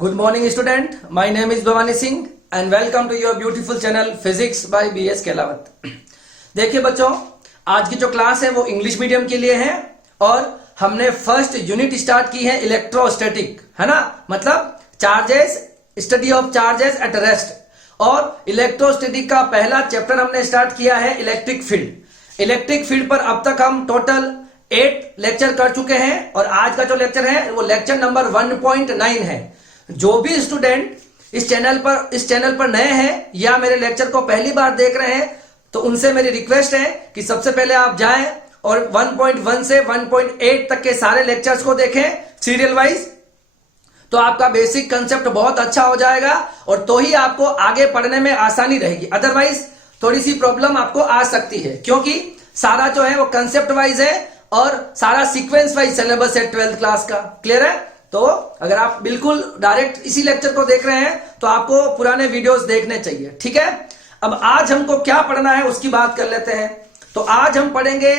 Good morning student, my name is Bhavani Singh and welcome to your beautiful channel Physics by BS Kelawat. देखिए बच्चों, आज की जो class है वो इंग्लिश मीडियम के लिए है और हमने फर्स्ट यूनिट स्टार्ट की है इलेक्ट्रोस्टैटिक, है ना, मतलब charges, study of charges at rest. और इलेक्ट्रोस्टैटिक का पहला चैप्टर हमने स्टार्ट किया है इलेक्ट्रिक फील्ड। इलेक्ट्रिक फील्ड पर अब तक हम टोटल 8 लेक्चर कर चुके हैं और आज का जो लेक्चर है वो लेक्चर नंबर 1.9 है। जो भी स्टूडेंट इस चैनल पर नए हैं या मेरे लेक्चर को पहली बार देख रहे हैं तो उनसे मेरी रिक्वेस्ट है कि सबसे पहले आप जाएं और 1.1 से 1.8 तक के सारे लेक्चर्स को देखें सीरियल वाइज, तो आपका बेसिक कंसेप्ट बहुत अच्छा हो जाएगा और तो ही आपको आगे पढ़ने में आसानी रहेगी। अदरवाइज थोड़ी सी प्रॉब्लम आपको आ सकती है, क्योंकि सारा जो है वो कंसेप्ट वाइज है और सारा सीक्वेंस वाइज सिलेबस है 12th क्लास का। क्लियर है? तो अगर आप बिल्कुल डायरेक्ट इसी लेक्चर को देख रहे हैं तो आपको पुराने वीडियोस देखने चाहिए। ठीक है, अब आज हमको क्या पढ़ना है उसकी बात कर लेते हैं। तो आज हम पढ़ेंगे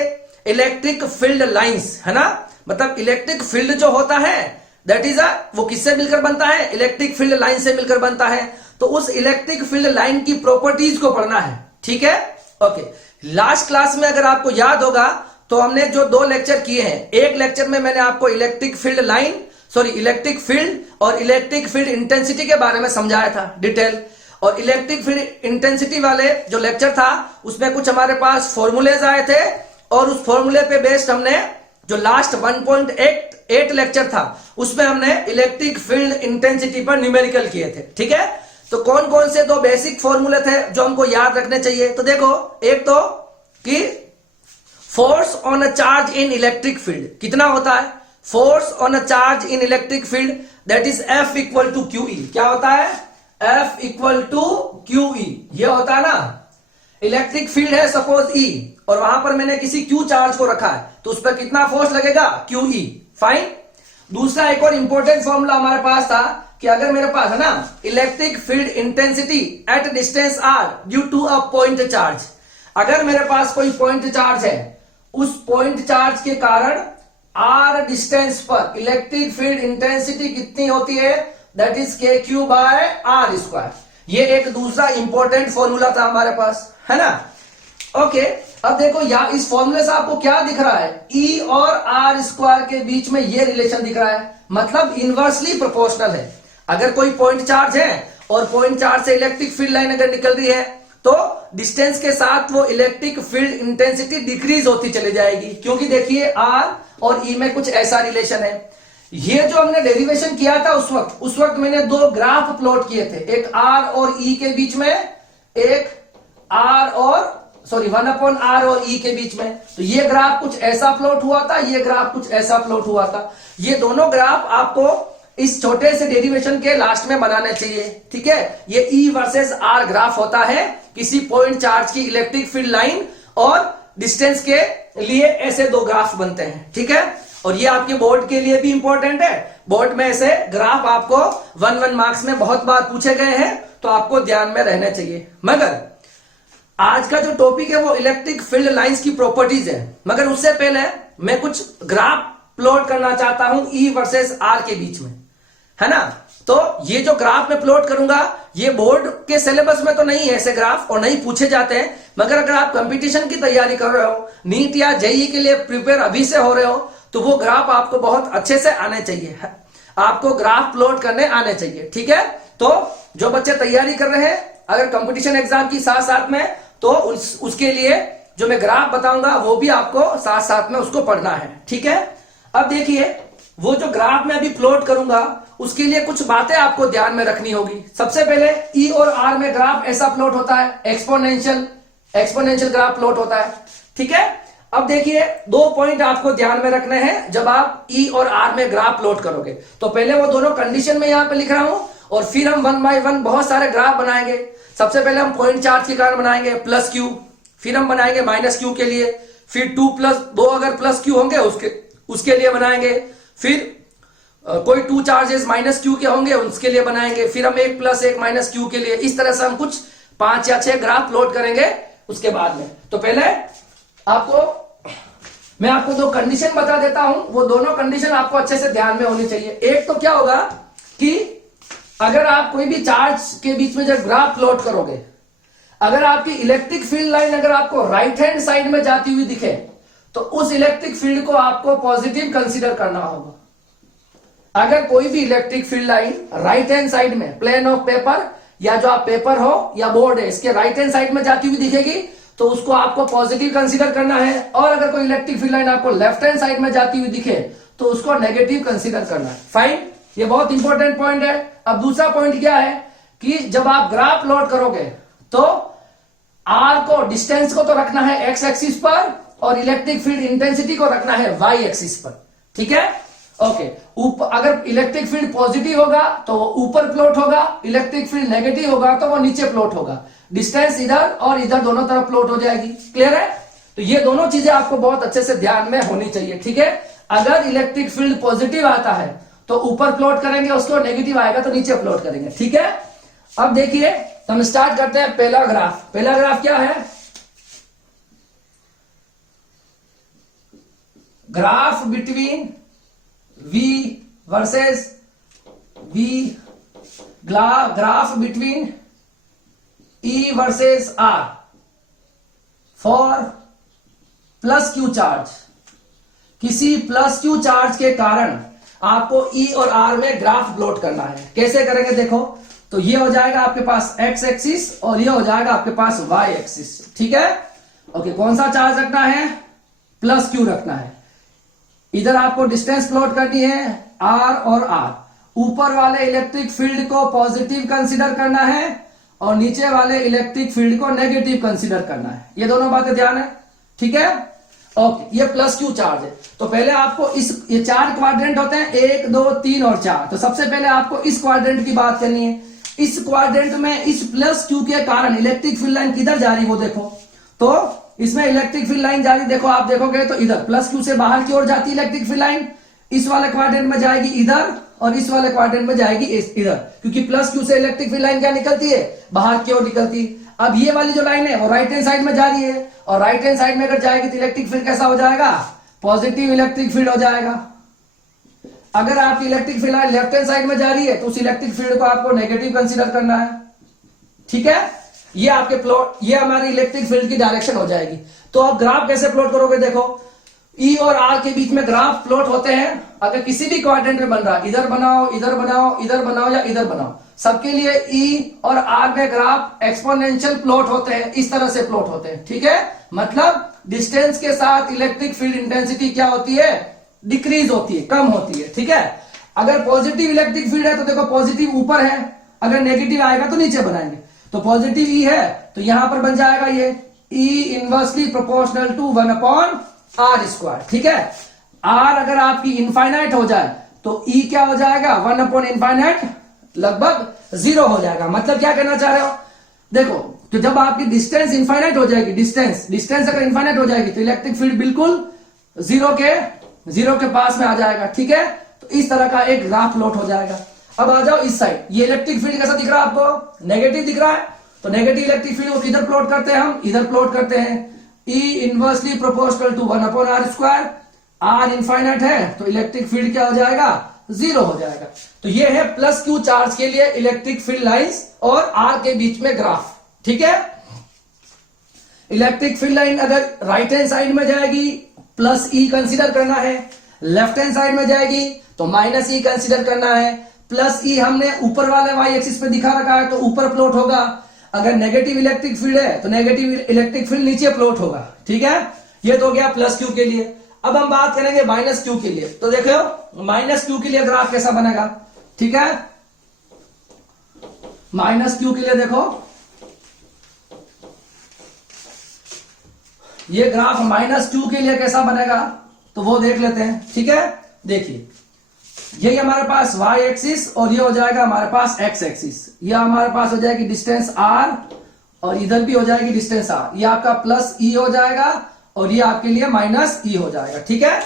इलेक्ट्रिक फील्ड लाइंस, है ना, मतलब इलेक्ट्रिक फील्ड जो होता है दैट इज वो किससे मिलकर बनता है? इलेक्ट्रिक फील्ड लाइन से मिलकर बनता है। तो उस इलेक्ट्रिक फील्ड लाइन की प्रॉपर्टीज को पढ़ना है। ठीक है, ओके। लास्ट क्लास में अगर आपको याद होगा तो हमने जो 2 लेक्चर किए हैं, एक लेक्चर में मैंने आपको इलेक्ट्रिक फील्ड और इलेक्ट्रिक फील्ड इंटेंसिटी के बारे में समझाया था डिटेल। और इलेक्ट्रिक फील्ड इंटेंसिटी वाले जो लेक्चर था उसमें कुछ हमारे पास फॉर्मूलेज आए थे और उस फॉर्मूले पे बेस्ड हमने जो लास्ट 1.8 लेक्चर था उसमें हमने इलेक्ट्रिक फील्ड इंटेंसिटी पर न्यूमेरिकल किए थे। ठीक है, तो कौन कौन से 2 बेसिक फॉर्मूले थे जो हमको याद रखने चाहिए? तो देखो, एक तो कि force on a charge in electric field कितना होता है? Force on a charge in electric field that is F equal to QE। क्या होता है? F equal to QE। ये होता है ना, इलेक्ट्रिक फील्ड है सपोज E और वहां पर मैंने किसी Q चार्ज को रखा है तो उस पर कितना फोर्स लगेगा? QE। फाइन। दूसरा एक और इंपॉर्टेंट फॉर्मूला हमारे पास था कि अगर मेरे पास है ना electric field intensity at distance R due to a point charge, अगर मेरे पास कोई पॉइंट चार्ज है, उस पॉइंट चार्ज के कारण R डिस्टेंस पर इलेक्ट्रिक फील्ड इंटेंसिटी कितनी होती है? That is KQ by R square. ये एक दूसरा इंपॉर्टेंट फॉर्मूला था हमारे पास, है ना। ओके, अब देखो यहाँ इस फॉर्मूले से आपको क्या दिख रहा है? E और R स्क्वायर के बीच में ये रिलेशन दिख रहा है, मतलब इनवर्सली प्रोपोर्शनल है। अगर कोई पॉइंट चार्ज है और पॉइंट चार्ज से इलेक्ट्रिक फील्ड लाइन अगर निकल रही है तो डिस्टेंस के साथ वो इलेक्ट्रिक फील्ड इंटेंसिटी डिक्रीज होती चली जाएगी, क्योंकि देखिए R और E में कुछ ऐसा रिलेशन है। ये जो हमने डेरिवेशन किया था उस वक्त मैंने 2 ग्राफ प्लॉट किए थे, एक R और E के बीच में, एक 1/r और E के बीच में। तो ये ग्राफ कुछ ऐसा प्लॉट हुआ था, ये ग्राफ कुछ ऐसा प्लॉट हुआ था। ये दोनों ग्राफ आपको इस छोटे से डेरिवेशन के लास्ट में बनाने चाहिए। ठीक है, ये E वर्सेस R ग्राफ होता है किसी पॉइंट चार्ज की इलेक्ट्रिक फील्ड लाइन और डिस्टेंस के लिए ऐसे 2 ग्राफ बनते हैं। ठीक है, और ये आपके बोर्ड के लिए भी इंपॉर्टेंट है। बोर्ड में ऐसे ग्राफ आपको 1 मार्क्स में बहुत बार पूछे गए हैं तो आपको ध्यान में रहने चाहिए। मगर आज का जो टॉपिक है वो इलेक्ट्रिक फील्ड लाइंस की प्रॉपर्टीज है। मगर उससे पहले मैं कुछ ग्राफ प्लॉट करना चाहता हूं E वर्सेस R के बीच में, है ना। तो ये जो ग्राफ में प्लॉट करूंगा ये बोर्ड के सिलेबस में तो नहीं है ऐसे ग्राफ और नहीं पूछे जाते हैं, मगर अगर आप कंपटीशन की तैयारी कर रहे हो, नीट या जेईई के लिए प्रिपेयर अभी से हो रहे हो, तो वो ग्राफ आपको बहुत अच्छे से आने चाहिए, आपको ग्राफ प्लॉट करने आने चाहिए। ठीक है, तो जो बच्चे तैयारी कर रहे हैं अगर कंपटीशन एग्जाम की साथ साथ में, तो उसके लिए जो मैं ग्राफ बताऊंगा वो भी आपको साथ साथ में उसको पढ़ना है। ठीक है, अब देखिए वो जो ग्राफ में अभी प्लॉट करूंगा उसके लिए कुछ बातें आपको ध्यान में रखनी होगी। सबसे पहले E और R में ग्राफ ऐसा प्लॉट होता है, एक्सपोनेंशियल ग्राफ प्लॉट होता है। ठीक है, अब देखिए 2 पॉइंट आपको ध्यान में रखने हैं जब आप E और R में ग्राफ प्लॉट करोगे। तो पहले वो दोनों कंडीशन में यहां पे लिख रहा हूं और फिर हम 1 बाय 1 बहुत सारे ग्राफ बनाएंगे। सबसे पहले हम पॉइंट चार्ज के कारण बनाएंगे +Q, फिर हम बनाएंगे -Q के लिए, फिर 2 अगर +Q होंगे उसके लिए बनाएंगे, फिर कोई 2 चार्जेस -Q के होंगे उसके लिए बनाएंगे, फिर हम 1 + 1 -Q के लिए। इस तरह से हम कुछ 5 या 6 ग्राफ प्लॉट करेंगे उसके बाद में। तो पहले मैं आपको 2 कंडीशन बता देता हूं, वो दोनों कंडीशन आपको अच्छे से ध्यान में होनी चाहिए। एक तो क्या होगा कि अगर आप कोई भी चार्ज के बीच में जब ग्राफ प्लॉट करोगे, अगर आपकी इलेक्ट्रिक फील्ड लाइन अगर आपको राइट हैंड साइड में जाती हुई दिखे तो उस इलेक्ट्रिक फील्ड को आपको पॉजिटिव कंसीडर करना होगा। अगर कोई भी electric field line right hand side में प्लेन ऑफ पेपर या जो आप पेपर हो या बोर्ड है इसके राइट हैंड साइड में जाती हुई दिखेगी तो उसको आपको पॉजिटिव कंसीडर करना है, और अगर कोई इलेक्ट्रिक फील्ड लाइन आपको लेफ्ट हैंड साइड में जाती हुई दिखे तो उसको नेगेटिव कंसीडर करना है। फाइन, ये बहुत इंपॉर्टेंट पॉइंट है। अब दूसरा पॉइंट क्या है कि जब आप ग्राफ प्लॉट करोगे तो आर को, डिस्टेंस को तो रखना है एक्स एक्सिस पर और इलेक्ट्रिक फील्ड इंटेंसिटी को रखना है वाई एक्सिस पर। ठीक है, ओके। अगर इलेक्ट्रिक फील्ड पॉजिटिव होगा तो वो ऊपर प्लॉट होगा, इलेक्ट्रिक फील्ड नेगेटिव होगा तो वो नीचे प्लॉट होगा। डिस्टेंस इधर और इधर दोनों तरफ प्लॉट हो जाएगी। क्लियर है? तो ये दोनों चीजें आपको बहुत अच्छे से ध्यान में होनी चाहिए। ठीक है, अगर इलेक्ट्रिक फील्ड पॉजिटिव आता है तो ऊपर प्लॉट करेंगे, उसको नेगेटिव आएगा तो नीचे प्लॉट करेंगे। ठीक है, अब देखिए हम स्टार्ट करते हैं पहला ग्राफ। पहला ग्राफ क्या है? Graph between V versus V, graph between E versus R for plus Q charge. किसी प्लस क्यू चार्ज के कारण आपको E और R में ग्राफ प्लॉट करना है। कैसे करेंगे देखो, तो ये हो जाएगा आपके पास x एक्सिस और ये हो जाएगा आपके पास y एक्सिस। ठीक है, ओके। कौन सा चार्ज रखना है? प्लस क्यू रखना है। इधर आपको डिस्टेंस प्लॉट करनी है r और r। ऊपर वाले इलेक्ट्रिक फील्ड को पॉजिटिव कंसीडर करना है और नीचे वाले इलेक्ट्रिक फील्ड को नेगेटिव कंसीडर करना है। ये दोनों बातें ध्यान है। ठीक है, ओके। ये प्लस क्यू चार्ज है। तो पहले आपको ये 4 क्वाड्रेंट होते हैं, 1 2 3 और 4। तो सबसे पहले आपको इस क्वाड्रेंट की बात करनी है। इस क्वाड्रेंट में इस प्लस क्यू के कारण इलेक्ट्रिक फील्ड लाइन किधर जा रही है वो देखो। तो इसमें इलेक्ट्रिक फील्ड लाइन जा रही, देखो आप देखोगे तो इधर प्लस क्यू से बाहर की ओर जाती है इलेक्ट्रिक फील्ड लाइन। इस वाले क्वाड्रेंट में जाएगी इधर और इस वाले क्वाड्रेंट में जाएगी इधर, क्योंकि प्लस क्यू से इलेक्ट्रिक फील्ड लाइन क्या निकलती है? बाहर की ओर निकलती है। अब ये वाली जो लाइन है वो राइट हैंड साइड में जा रही है और राइट हैंड साइड में अगर जाएगी तो इलेक्ट्रिक फील्ड कैसा हो जाएगा? पॉजिटिव इलेक्ट्रिक फील्ड हो जाएगा। अगर आपकी electric field line left hand side में जा रही है तो उस इलेक्ट्रिक फील्ड को आपको नेगेटिव कंसीडर करना है। ठीक है, ये आपके प्लॉट, ये हमारी इलेक्ट्रिक फील्ड की डायरेक्शन हो जाएगी। तो आप ग्राफ कैसे प्लॉट करोगे देखो, E और R के बीच में ग्राफ प्लॉट होते हैं। अगर किसी भी क्वाड्रेंट में बन रहा है, इधर बनाओ, इधर बनाओ, इधर बनाओ या इधर बनाओ, सबके लिए E और R में ग्राफ एक्सपोनेंशियल प्लॉट होते हैं, इस तरह से प्लॉट होते हैं। ठीक है, मतलब डिस्टेंस के साथ इलेक्ट्रिक फील्ड इंटेंसिटी क्या होती है? डिक्रीज होती है, कम होती है। ठीक है, अगर पॉजिटिव इलेक्ट्रिक फील्ड है तो देखो पॉजिटिव ऊपर है, अगर नेगेटिव आएगा तो नीचे बनाएंगे। तो पॉजिटिव E है तो यहां पर बन जाएगा ये E inversely proportional to 1/r²। ठीक है, R अगर आपकी इनफाइनाइट हो जाए तो E क्या हो जाएगा? 1/∞, लगभग 0 हो जाएगा। मतलब क्या कहना चाह रहे हो? देखो, तो जब आपकी डिस्टेंस इनफाइनाइट हो जाएगी, डिस्टेंस अगर इनफाइनाइट हो जाएगी तो इलेक्ट्रिक फील्ड बिल्कुल जीरो के पास में आ जाएगा। ठीक है, तो इस तरह का एक ग्राफ प्लॉट हो जाएगा। अब आ जाओ इस साइड, ये इलेक्ट्रिक फील्ड कैसा दिख रहा है आपको? नेगेटिव दिख रहा है। तो नेगेटिव इलेक्ट्रिक फील्ड को किधर प्लॉट करते हैं हम? इधर प्लॉट करते हैं। E inversely proportional to 1/r²। R infinite है तो इलेक्ट्रिक फील्ड क्या हो जाएगा? 0 हो जाएगा। तो ये है प्लस क्यू चार्ज के लिए इलेक्ट्रिक फील्ड लाइंस और R के बीच में ग्राफ। ठीक है, इलेक्ट्रिक फील्ड लाइन अगर राइट हैंड साइड में जाएगी प्लस E कंसीडर करना है, लेफ्ट हैंड साइड में जाएगी तो माइनस E कंसीडर करना है। प्लस E हमने ऊपर वाले वाई एक्सिस पे दिखा रखा है तो ऊपर प्लॉट होगा। अगर नेगेटिव इलेक्ट्रिक फील्ड है तो नेगेटिव इलेक्ट्रिक फील्ड नीचे प्लॉट होगा। ठीक है, ये तो हो गया प्लस क्यू के लिए। अब हम बात करेंगे माइनस क्यू के लिए। तो देखो माइनस क्यू के लिए ग्राफ कैसा बनेगा? ठीक है, माइनस क्यू के लिए देखो ये ग्राफ माइनस क्यू के लिए कैसा बनेगा तो वो देख लेते हैं। ठीक है, देखिए यही हमारे पास y एक्सिस और ये हो जाएगा हमारे पास x एक्सिस। ये हमारे पास हो जाएगी डिस्टेंस r और इधर भी हो जाएगी डिस्टेंस r। ये आपका प्लस E हो जाएगा और ये आपके लिए माइनस E हो जाएगा। ठीक है,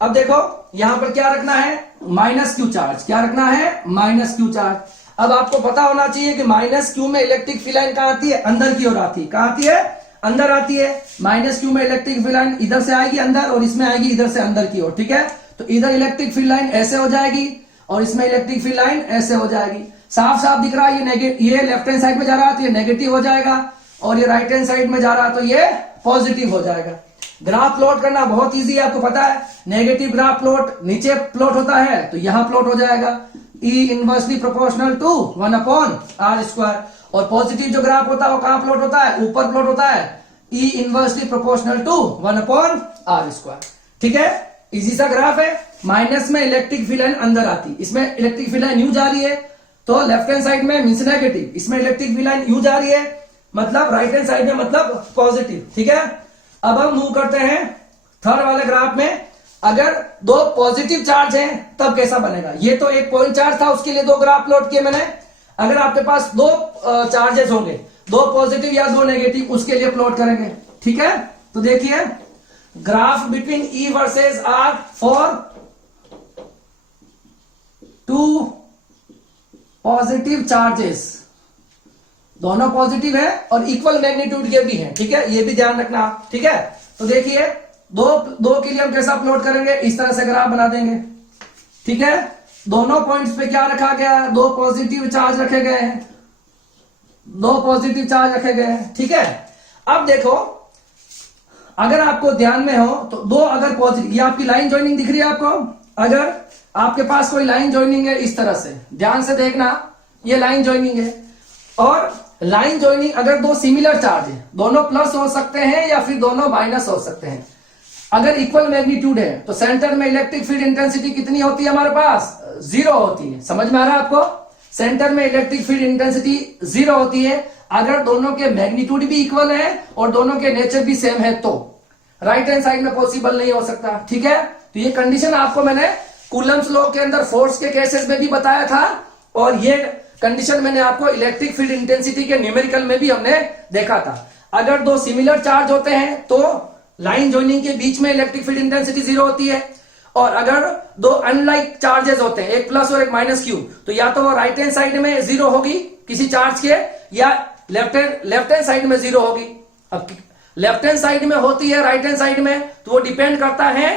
अब देखो यहां पर क्या रखना है? Minus Q charge. क्या रखना है? Minus Q charge. अब आपको पता होना चाहिए कि माइनस क्यू में इलेक्ट्रिक फील्ड लाइन कहां आती है? अंदर की ओर आती है। कहां आती है? अंदर आती है। माइनस क्यू में इलेक्ट्रिक फील्ड लाइन इधर से आएगी अंदर और इसमें आएगी इधर से अंदर की ओर। ठीक है, तो इधर इलेक्ट्रिक फील्ड लाइन ऐसे हो जाएगी और इसमें इलेक्ट्रिक फील्ड लाइन ऐसे हो जाएगी। साफ साफ दिख रहा है ये लेफ्ट हैंड साइड में जा रहा है तो ये नेगेटिव हो जाएगा, और ये राइट हैंड साइड में जा रहा है तो ये पॉजिटिव हो जाएगा। ग्राफ प्लॉट करना बहुत इजी है, आपको पता है। नेगेटिव ग्राफ प्लॉट नीचे प्लॉट होता है तो यहां प्लॉट हो जाएगा E inversely proportional to 1/r², और पॉजिटिव जो ग्राफ होता है वो कहां प्लॉट होता है, ऊपर प्लॉट होता है E inversely proportional to 1/r²। ठीक है, इजी सा ग्राफ है। माइनस में इलेक्ट्रिक फील्ड लाइन अंदर आती, इसमें इलेक्ट्रिक फील्ड लाइन यूं जा रही है तो लेफ्ट हैंड साइड में मींस नेगेटिव, इसमें इलेक्ट्रिक फील्ड लाइन यूं जा रही है मतलब राइट हैंड साइड में मतलब पॉजिटिव। ठीक है, अब हम मूव करते हैं थर्ड वाले ग्राफ में। अगर दो पॉजिटिव चार्ज हैं तब कैसा बनेगा, ये तो एक पॉइंट चार्ज था, उसके लिए दो ग्राफ प्लॉट किए मैंने। अगर आपके पास दो चार्जेस होंगे, दो पॉजिटिव या दो नेगेटिव, उसके लिए प्लॉट करेंगे। ठीक है, तो देखिए graph between E versus R for two positive charges, दोनों पॉजिटिव है और इक्वल मैग्नीट्यूड के भी हैं। ठीक है, ये भी ध्यान रखना आप। ठीक है, तो देखिए दो के लिए हम कैसा प्लॉट करेंगे, इस तरह से ग्राफ बना देंगे। ठीक है, दोनों पॉइंट्स पे क्या रखा गया है, दो पॉजिटिव चार्ज रखे गए हैं, दो पॉजिटिव चार्ज रखे गए हैं। ठीक है, अब देखो अगर आपको ध्यान में हो तो दो अगर पॉजिटिव, ये आपकी लाइन ज्वाइनिंग दिख रही है आपको, अगर आपके पास कोई लाइन ज्वाइनिंग है इस तरह से, ध्यान से देखना, ये लाइन ज्वाइनिंग है, और लाइन ज्वाइनिंग अगर दो सिमिलर चार्ज है, दोनों प्लस हो सकते हैं या फिर दोनों माइनस हो सकते हैं। अगर इक्वल मैग्नीट्यूड है तो सेंटर में इलेक्ट्रिक फील्ड इंटेंसिटी कितनी होती है हमारे पास, 0 होती है। समझ में आ रहा है आपको, सेंटर में इलेक्ट्रिक फील्ड इंटेंसिटी 0 होती है अगर दोनों के मैग्नीट्यूड भी इक्वल है और दोनों के नेचर भी सेम है तो। राइट हैंड साइड में पॉसिबल नहीं हो सकता। ठीक है, तो ये कंडीशन आपको मैंने कूलम्स लॉ के अंदर फोर्स के केसेस में भी बताया था, और ये कंडीशन मैंने आपको इलेक्ट्रिक फील्ड इंटेंसिटी के न्यूमेरिकल में भी हमने देखा था। अगर दो सिमिलर चार्ज होते हैं तो लाइन ज्वाइनिंग के बीच में इलेक्ट्रिक फील्ड इंटेंसिटी 0 होती है, और अगर दो अनलाइक चार्जेस होते हैं, एक प्लस और एक माइनस क्यू, तो या तो वो राइट हैंड साइड में 0 होगी किसी चार्ज के, या लेफ्ट हैंड साइड में 0 होगी। अब लेफ्ट हैंड साइड में होती है राइट हैंड साइड में, तो वो डिपेंड करता है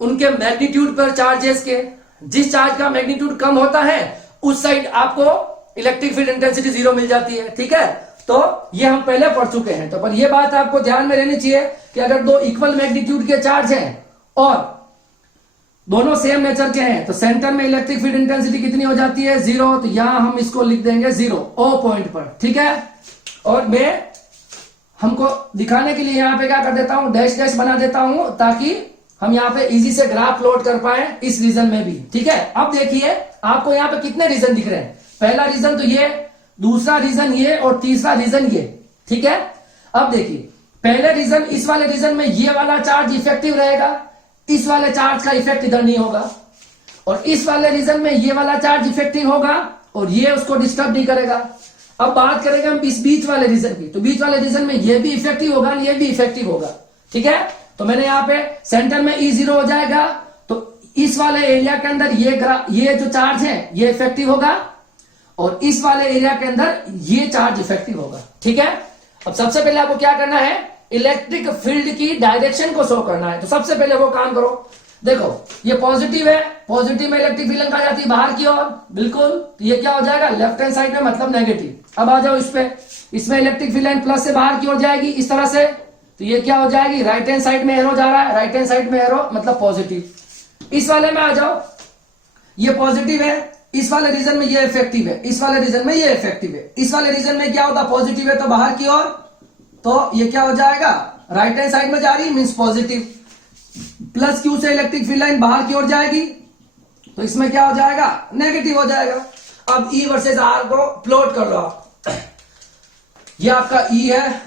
उनके मैग्नीट्यूड पर चार्जेस के। जिस चार्ज का मैग्नीट्यूड कम होता है उस साइड आपको इलेक्ट्रिक फील्ड इंटेंसिटी 0 मिल जाती है। ठीक है, तो ये हम पहले पढ़ चुके हैं, तो पर ये बात आपको ध्यान में रहनी चाहिए कि अगर दो इक्वल मैग्नीट्यूड के चार्ज हैं और दोनों सेम नेचर के हैं तो सेंटर में इलेक्ट्रिक फील्ड इंटेंसिटी कितनी हो जाती है, 0। तो यहां हम इसको लिख देंगे 0 O पॉइंट पर। ठीक है, और मैं हमको दिखाने के लिए यहां पे क्या कर देता हूं, डैश डैश बना देता हूं ताकि हम यहाँ पे इजी से ग्राफ प्लॉट कर पाए इस रीजन में भी। ठीक है, अब देखिए आपको यहाँ पे कितने रीजन दिख रहे हैं, पहला रीजन तो ये, दूसरा रीजन ये, और तीसरा रीजन ये। ठीक है, अब देखिए पहले रीजन, इस वाले रीजन में ये वाला चार्ज इफेक्टिव रहेगा, इस वाले चार्ज का इफेक्ट इधर नहीं होगा, और इस वाले रीजन में ये वाला चार्ज इफेक्टिव होगा और ये उसको डिस्टर्ब नहीं करेगा। अब बात करेंगे हम इस बीच वाले रीजन की, तो बीच वाले रीजन में ये भी इफेक्टिव होगा, ये भी इफेक्टिव होगा। ठीक है, तो मैंने यहाँ पे सेंटर में E0 हो जाएगा, तो इस वाले एरिया के अंदर ये जो चार्ज है ये इफेक्टिव होगा, और इस वाले एरिया के अंदर ये चार्ज इफेक्टिव होगा। ठीक है, अब सबसे पहले आपको क्या करना है, इलेक्ट्रिक फील्ड की डायरेक्शन को शो करना है। तो सबसे पहले वो काम करो, देखो ये पॉजिटिव है, पॉजिटिव में इलेक्ट्रिक फील्ड कहा जाती है बाहर की ओर, बिल्कुल, तो ये क्या हो जाएगा लेफ्ट हैंड साइड में मतलब नेगेटिव। अब आ जाओ इस पे, इसमें इलेक्ट्रिक फील्ड लाइन प्लस से बाहर की ओर जाएगी इस तरह से, तो ये क्या हो जाएगी, राइट हैंड साइड में एरो जा रहा है, राइट हैंड साइड में एरो मतलब पॉजिटिव। इस वाले में आ जाओ, ये पॉजिटिव है, इस वाले रीजन में ये इफेक्टिव है, इस वाले रीजन में ये इफेक्टिव है। इस वाले रीजन में क्या होता, पॉजिटिव है तो बाहर की ओर, तो ये क्या हो जाएगा, राइट हैंड साइड में जा रही मींस पॉजिटिव, प्लस क्यू से इलेक्ट्रिक फील्ड लाइन बाहर की ओर जाएगी, तो इसमें क्या हो जाएगा, नेगेटिव हो जाएगा। अब E वर्सेस R को प्लॉट कर लो आप, ये आपका E है,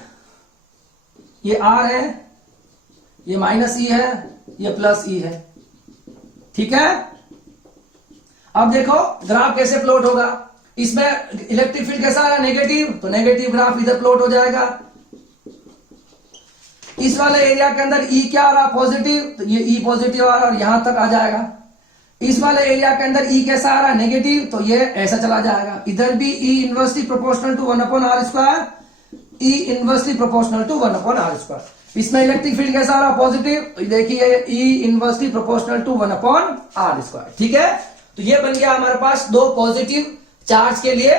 ये R है, ये माइनस E है, ये प्लस E है। ठीक है, अब देखो ग्राफ कैसे प्लॉट होगा, इसमें इलेक्ट्रिक फील्ड कैसा आया, नेगेटिव, तो नेगेटिव ग्राफ इधर प्लॉट हो जाएगा। इस वाले एरिया के अंदर E क्या आ रहा, पॉजिटिव, तो ये E पॉजिटिव आ रहा और यहां तक आ जाएगा। इस वाले एरिया के अंदर E कैसा आ रहा, नेगेटिव, तो ये ऐसा चला जाएगा। इधर भी E inversely proportional to 1/r², E inversely proportional to 1/r²। इसमें इलेक्ट्रिक फील्ड कैसा आ रहा, पॉजिटिव, तो देखिए E inversely proportional to 1/r²। ठीक है, तो ये बन गया हमारे पास दो पॉजिटिव चार्ज के लिए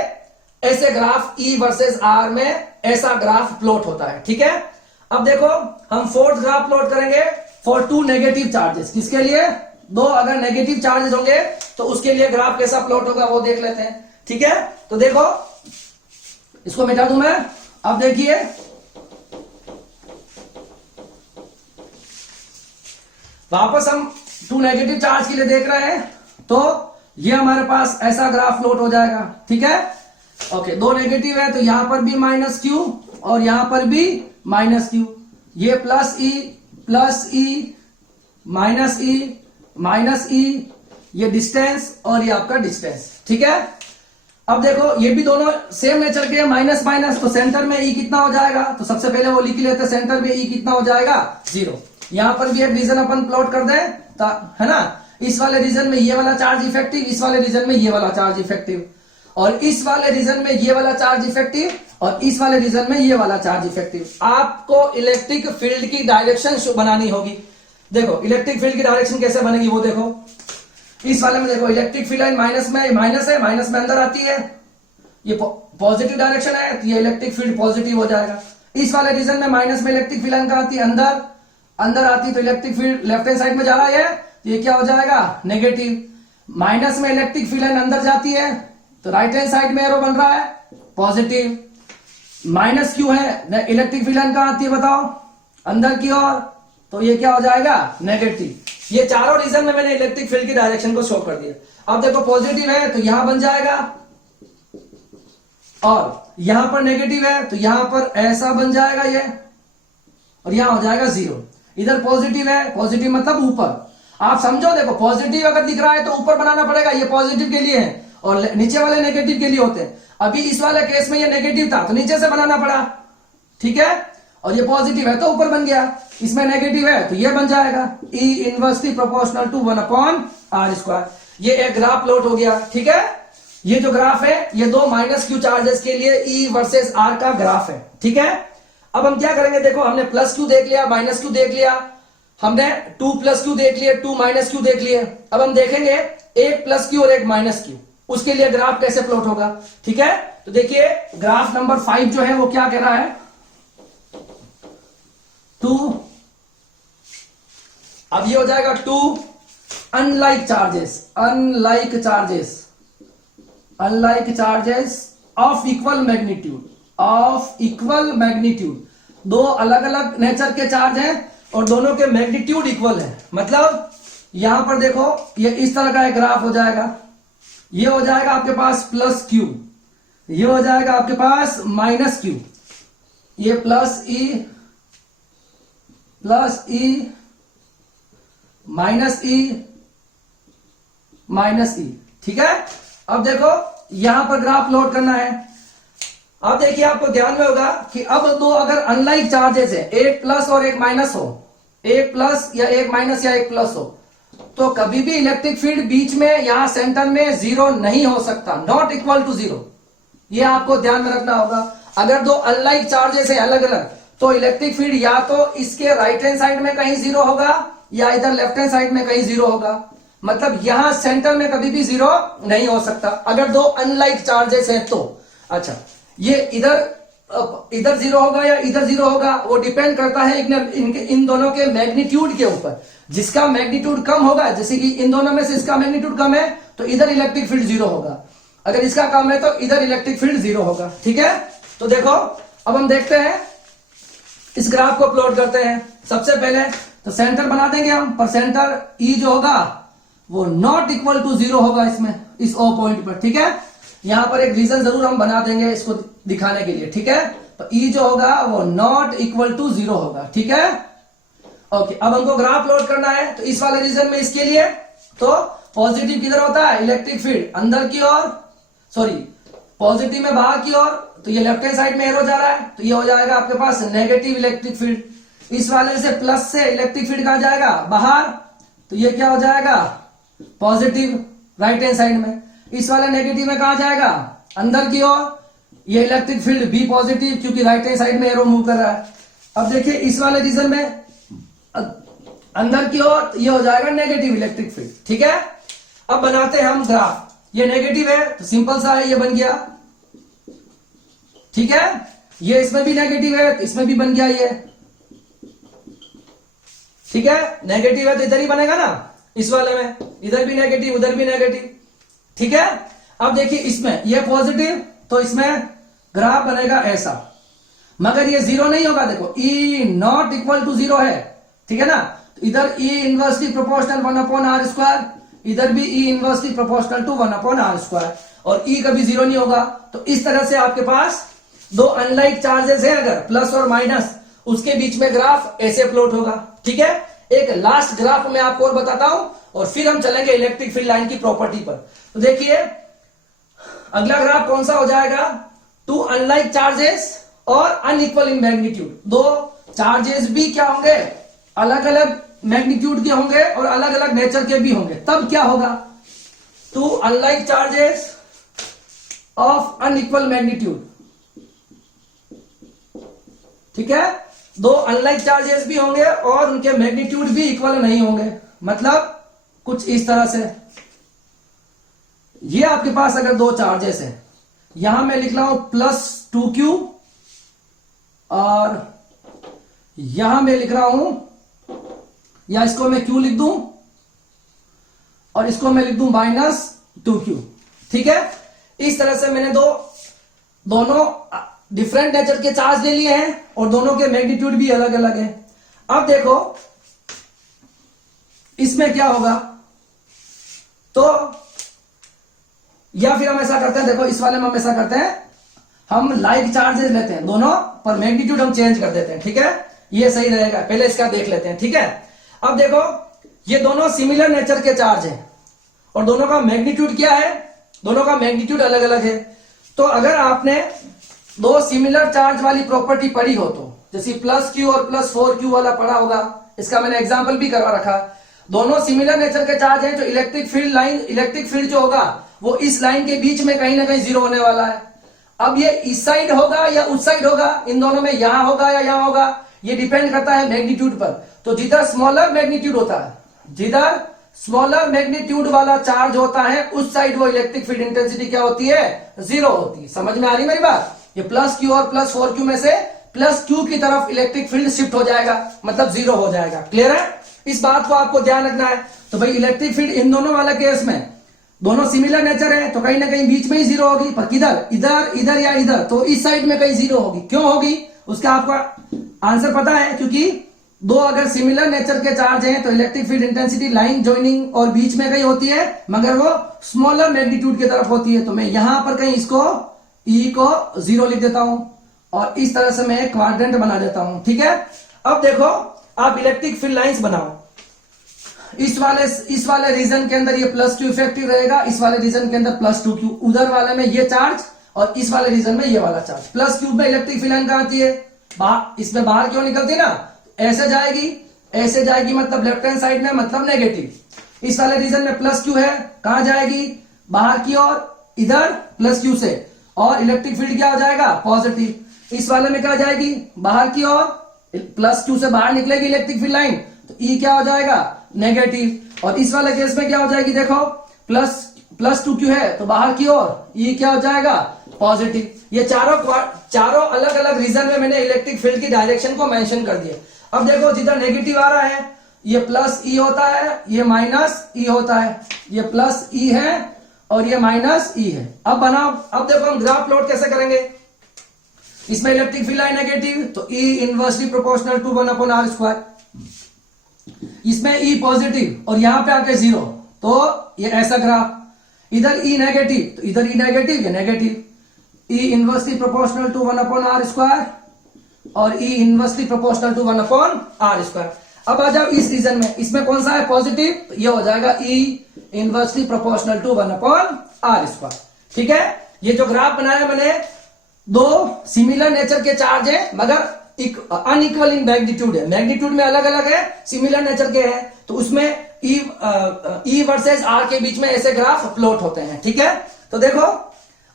ऐसे ग्राफ E वर्सेस R में ऐसा ग्राफ प्लॉट होता है, ठीक है। अब देखो हम फोर्थ ग्राफ प्लॉट करेंगे फॉर टू नेगेटिव चार्जेस। किसके लिए? दो अगर नेगेटिव चार्जेस होंगे तो उसके लिए ग्राफ कैसा प्लॉट होगा वो देख लेते हैं, ठीक है। तो देखो इसको मिटा दूं मैं। अब देखिए वापस हम टू नेगेटिव चार्ज के लिए देख रहे हैं, तो ये हमारे पास ऐसा ग्राफ प्लॉट हो जाएगा, ठीक है। ओके, दो नेगेटिव है तो यहां पर भी माइनस क्यू और यहां पर भी माइनस क्यू, ये प्लस ई माइनस ई, ये डिस्टेंस और ये आपका डिस्टेंस, ठीक है। अब देखो ये भी दोनों सेम नेचर के माइनस माइनस, तो सेंटर में ई कितना हो जाएगा? तो सबसे पहले वो लिख लेते हैं, सेंटर में ई कितना हो जाएगा? 0। यहां पर भी एक रीजन अपन प्लॉट कर दें, है ना। इस वाले रीजन में ये वाला चार्ज इफेक्टिव, इस वाले रीजन में ये वाला चार्ज इफेक्टिव, और इस वाले रीजन में ये वाला चार्ज इफेक्टिव, और इस वाले रीजन में ये वाला चार्ज इफेक्टिव। आपको इलेक्ट्रिक फील्ड की डायरेक्शन बनानी होगी। देखो इलेक्ट्रिक फील्ड की डायरेक्शन कैसे बनेगी वो देखो। इस वाले में देखो इलेक्ट्रिक फील्ड लाइन माइनस में, माइनस है, माइनस में अंदर आती है, ये पॉजिटिव डायरेक्शन है तो ये इलेक्ट्रिक फील्ड पॉजिटिव हो जाएगा। इस वाले रीजन में माइनस में इलेक्ट्रिक फील्ड लाइन कहां आती है? अंदर आती, तो electric field left hand side में जा रहा है, तो ये क्या हो जाएगा? नेगेटिव। माइनस में इलेक्ट्रिक फील्ड लाइन अंदर जाती है तो राइट हैंड साइड में एरो बन रहा है पॉजिटिव। माइनस क्यू है, इलेक्ट्रिक फील्ड लाइन कहां आती है बताओ? अंदर की ओर, तो ये क्या हो जाएगा? नेगेटिव। ये चारों रीजन में मैंने इलेक्ट्रिक फील्ड की डायरेक्शन को शो कर दिया। अब देखो पॉजिटिव है तो यहां बन जाएगा, और यहां पर नेगेटिव है तो यहां पर ऐसा बन जाएगा ये, और यहां हो जाएगा 0। इधर पॉजिटिव है, पॉजिटिव मतलब ऊपर। आप समझो, देखो पॉजिटिव अगर दिख रहा है तो ऊपर बनाना पड़ेगा, ये पॉजिटिव के लिए है, और नीचे वाले नेगेटिव के लिए होते हैं। अभी इस वाले केस में ये नेगेटिव था तो नीचे से बनाना पड़ा, ठीक है। और ये पॉजिटिव है तो ऊपर बन गया, इसमें नेगेटिव है तो ये बन जाएगा E inversely proportional to 1/r²। ये एक ग्राफ प्लॉट हो गया, ठीक है। ये जो ग्राफ है ये दो माइनस क्यू चार्जेस के लिए E वर्सेस R का ग्राफ है, ठीक है। अब हम क्या करेंगे, देखो हमने प्लस क्यू देख लिया, माइनस क्यू देख लिया, हमने 2 प्लस क्यू देख लिए, 2 माइनस क्यू देख लिए। अब हम देखेंगे एक प्लस क्यू और एक माइनस क्यू, उसके लिए ग्राफ कैसे प्लॉट होगा, ठीक है। तो देखिए ग्राफ नंबर 5 जो है वो क्या कह रहा है, 2, अब ये हो जाएगा 2 unlike charges of equal magnitude. दो अलग अलग नेचर के चार्ज हैं और दोनों के मैग्नीट्यूड इक्वल है। मतलब यहां पर देखो ये इस तरह का एक ग्राफ हो जाएगा, ये हो जाएगा आपके पास प्लस क्यू, ये हो जाएगा आपके पास माइनस क्यू, ये प्लस ई माइनस ई, ठीक है। अब देखो यहां पर ग्राफ प्लॉट करना है। अब देखिए आपको ध्यान में होगा कि अब दो अगर अनलाइक चार्जेस है, एक प्लस और एक माइनस हो, एक प्लस या एक माइनस या एक प्लस हो, तो कभी भी इलेक्ट्रिक फील्ड बीच में यहां सेंटर में 0 नहीं हो सकता, नॉट इक्वल टू 0। ये आपको ध्यान में रखना होगा। अगर दो अनलाइक चार्जेस है अलग अलग, तो इलेक्ट्रिक फील्ड या तो इसके राइट हैंड साइड में कहीं 0 होगा या इधर लेफ्ट हैंड साइड में कहीं 0 होगा। मतलब यहां सेंटर में कभी भी 0 नहीं हो सकता अगर दो अनलाइक चार्जेस है तो। अच्छा, ये इधर 0 होगा या इधर 0 होगा, वो डिपेंड करता है इन दोनों के मैग्नीट्यूड के ऊपर। जिसका मैग्नीट्यूड कम होगा, जैसे कि इन दोनों में से इसका मैग्नीट्यूड कम है तो इधर इलेक्ट्रिक फील्ड 0 होगा, अगर इसका कम है तो इधर इलेक्ट्रिक फील्ड 0 होगा, ठीक है। तो देखो अब हम देखते हैं, इस ग्राफ को प्लॉट करते हैं। सबसे पहले तो सेंटर बना देंगे हम, पर सेंटर ई जो होगा वो नॉट इक्वल टू 0 होगा इसमें, इस ओ पॉइंट पर, ठीक है। यहां पर एक रीजन जरूर हम बना देंगे इसको दिखाने के लिए, ठीक है। तो ई जो होगा वो नॉट इक्वल टू 0 होगा, ठीक है। ओके, अब हमको ग्राफ प्लॉट करना है, तो इस वाले रीजन में इसके लिए तो पॉजिटिव किधर होता है, इलेक्ट्रिक फील्ड अंदर की ओर, सॉरी पॉजिटिव में बाहर की ओर, तो ये लेफ्ट हैंड साइड में एरो जा रहा है, तो ये हो जाएगा आपके पास नेगेटिव इलेक्ट्रिक फील्ड। इस वाले से प्लस से इलेक्ट्रिक फील्ड कहां जाएगा, बाहर, तो ये क्या हो जाएगा, पॉजिटिव राइट हैंड साइड में। इस वाले नेगेटिव में कहां जाएगा, अंदर की ओर, ये इलेक्ट्रिक फील्ड बी पॉजिटिव, क्योंकि राइट हैंड साइड में एरो मूव कर रहा है। अब देखिए इस वाले रीजन में अंदर की ओर, ये हो जाएगा नेगेटिव इलेक्ट्रिक फील्ड, ठीक है। अब बनाते हैं हम ग्राफ। ये नेगेटिव है तो सिंपल सा है, ये बन गया, ठीक है। ये इसमें भी नेगेटिव है तो इसमें भी बन गया ये, ठीक है। नेगेटिव है तो इधर ही बनेगा ना, इस वाले में इधर भी नेगेटिव उधर भी नेगेटिव, ठीक है। अब देखिए इसमें ये पॉजिटिव तो इसमें ग्राफ बनेगा ऐसा, मगर ये जीरो नहीं होगा, देखो ई नॉट इक्वल टू जीरो है, ठीक है ना। तो इधर ई इनवर्सली प्रोपोर्शनल 1/r², इधर भी ई इनवर्सली प्रोपोर्शनल टू 1/r², और ई कभी जीरो नहीं होगा। तो इस तरह से आपके पास दो अनलाइक चार्जेस हैं, अगर प्लस और माइनस, उसके बीच में ग्राफ ऐसे प्लॉट होगा, ठीक है। एक लास्ट ग्राफ मैं आपको और बताता हूं और फिर हम चलेंगे इलेक्ट्रिक फील्ड लाइन की प्रॉपर्टी पर। तो देखिए अगला ग्राफ कौन सा हो जाएगा, टू अनलाइक चार्जेस और अनइक्वल इन मैग्नीट्यूड। दो चार्जेस भी क्या होंगे, अलग अलग मैग्नीट्यूड के होंगे और अलग अलग नेचर के भी होंगे, तब क्या होगा, two unlike charges of unequal magnitude, ठीक है। दो अनलाइक चार्जेस भी होंगे और उनके मैग्नीट्यूड भी इक्वल नहीं होंगे, मतलब कुछ इस तरह से। ये आपके पास अगर दो चार्जेस है, यहां मैं लिख रहा हूं +2q और यहां मैं लिख रहा हूं, या इसको मैं q लिख दूं और इसको मैं लिख दूं -2q, ठीक है। इस तरह से मैंने दोनों डिफरेंट नेचर के चार्ज ले लिए हैं और दोनों के मैग्नीट्यूड भी अलग अलग है। अब देखो इसमें क्या होगा, तो या फिर हम ऐसा करते हैं, देखो इस वाले में हम ऐसा करते हैं, हम लाइक चार्जेस लेते हैं दोनों पर मैग्नीट्यूड हम चेंज कर देते हैं, ठीक है। ये सही रहेगा, पहले इसका देख लेते हैं, ठीक है। अब देखो ये दोनों सिमिलर नेचर के चार्ज हैं और दोनों का मैग्नीट्यूड क्या है, दोनों का मैग्नीट्यूड अलग अलग है। तो अगर आपने दो सिमिलर चार्ज वाली प्रॉपर्टी पढ़ी हो, तो जैसे +q और +4q वाला पढ़ा होगा, इसका मैंने एग्जांपल भी करवा रखा। दोनों सिमिलर नेचर के चार्ज हैं, जो electric field line, electric field जो होगा वो इस लाइन के बीच में कहीं ना कहीं जीरो होने वाला है। अब ये इस साइड होगा या उस साइड होगा, इन दोनों में यहां होगा या यहां होगा, ये डिपेंड करता है मैग्नीट्यूड पर। तो जिधर स्मॉलर मैग्नीट्यूड होता है, जिधर स्मॉलर मैग्नीट्यूड वाला चार्ज होता है, उस साइड वो इलेक्ट्रिक फील्ड इंटेंसिटी क्या होती है, जीरो होती है। समझ में आ रही मेरी बात। ये +q और +4q में से +q की तरफ इलेक्ट्रिक फील्ड शिफ्ट हो जाएगा, मतलब जीरो हो जाएगा। क्लियर है, इस बात को आपको ध्यान रखना है। तो भाई इलेक्ट्रिक फील्ड इन दोनों वाले केस में दोनों सिमिलर नेचर है, तो कहीं ना कहीं बीच में ही जीरो होगी, पर किधर, इधर इधर या इधर, तो इस साइड में कहीं जीरो होगी। क्यों होगी उसका आपका आंसर पता है, क्योंकि दो अगर सिमिलर नेचर के चार्ज हैं तो electric field intensity line joining और बीच में कहीं होती है, मगर वो स्मॉलर मैग्नीट्यूड की तरफ होती है। तो मैं यहां पर कहीं इसको E को 0 लिख देता हूं और इस तरह से मैं एक क्वाड्रेंट बना देता हूं, ठीक है। अब देखो आप इलेक्ट्रिक फील्ड लाइंस बनाओ, इस वाले रीजन के अंदर ये +q इफेक्टिव रहेगा, इस वाले रीजन के अंदर +2q, उधर वाले में ये चार्ज और इस वाले रीजन में ये वाला चार्ज। +q में इलेक्ट्रिक फील्ड लाइन कहां आती है, इसमें बाहर क्यों निकलती है ना, ऐसे जाएगी, मतलब लेफ्ट हैंड साइड में, मतलब नेगेटिव। इस वाले रीजन में +q है, कहां जाएगी, बाहर की ओर, इधर +q से, और इलेक्ट्रिक फील्ड क्या हो जाएगा, पॉजिटिव। इस वाले में क्या जाएगी, बाहर की ओर, +q से बाहर निकलेगी इलेक्ट्रिक फील्ड लाइन, तो E क्या हो जाएगा, नेगेटिव। और इस वाले केस में क्या हो जाएगी, देखो +2q है तो बाहर की ओर, E क्या हो जाएगा, पॉजिटिव। ये चारों अलग अलग रीजन में मैंने इलेक्ट्रिक फील्ड की डायरेक्शन को मेंशन कर दिया। अब देखो जिधर नेगेटिव आ रहा है ये +E होता है, ये -E होता है, ये +E है और ये -E है। अब बनाओ, अब देखो हम ग्राफ प्लॉट कैसे करेंगे। इसमें इलेक्ट्रिक फील्ड लाइन नेगेटिव तो E inversely proportional to 1/r², इसमें E पॉजिटिव और यहां पे आके 0, तो ये ऐसा ग्राफ। इधर E नेगेटिव तो इधर E नेगेटिव, ये negative. E inversely proportional to 1/r² और E inversely proportional to 1/r²। अब आ जाओ इस रीजन में, इसमें कौन सा है, पॉजिटिव, ये हो जाएगा E inversely proportional to 1/r², ठीक है। ये जो ग्राफ बनाया मैंने, दो सिमिलर नेचर के चार्ज है मगर अनइक्वल इन मैग्नीट्यूड है, मैग्नीट्यूड में अलग अलग है, सिमिलर नेचर के हैं, तो उसमें E वर्सेस R के बीच में ऐसे ग्राफ प्लॉट होते हैं, ठीक है। तो देखो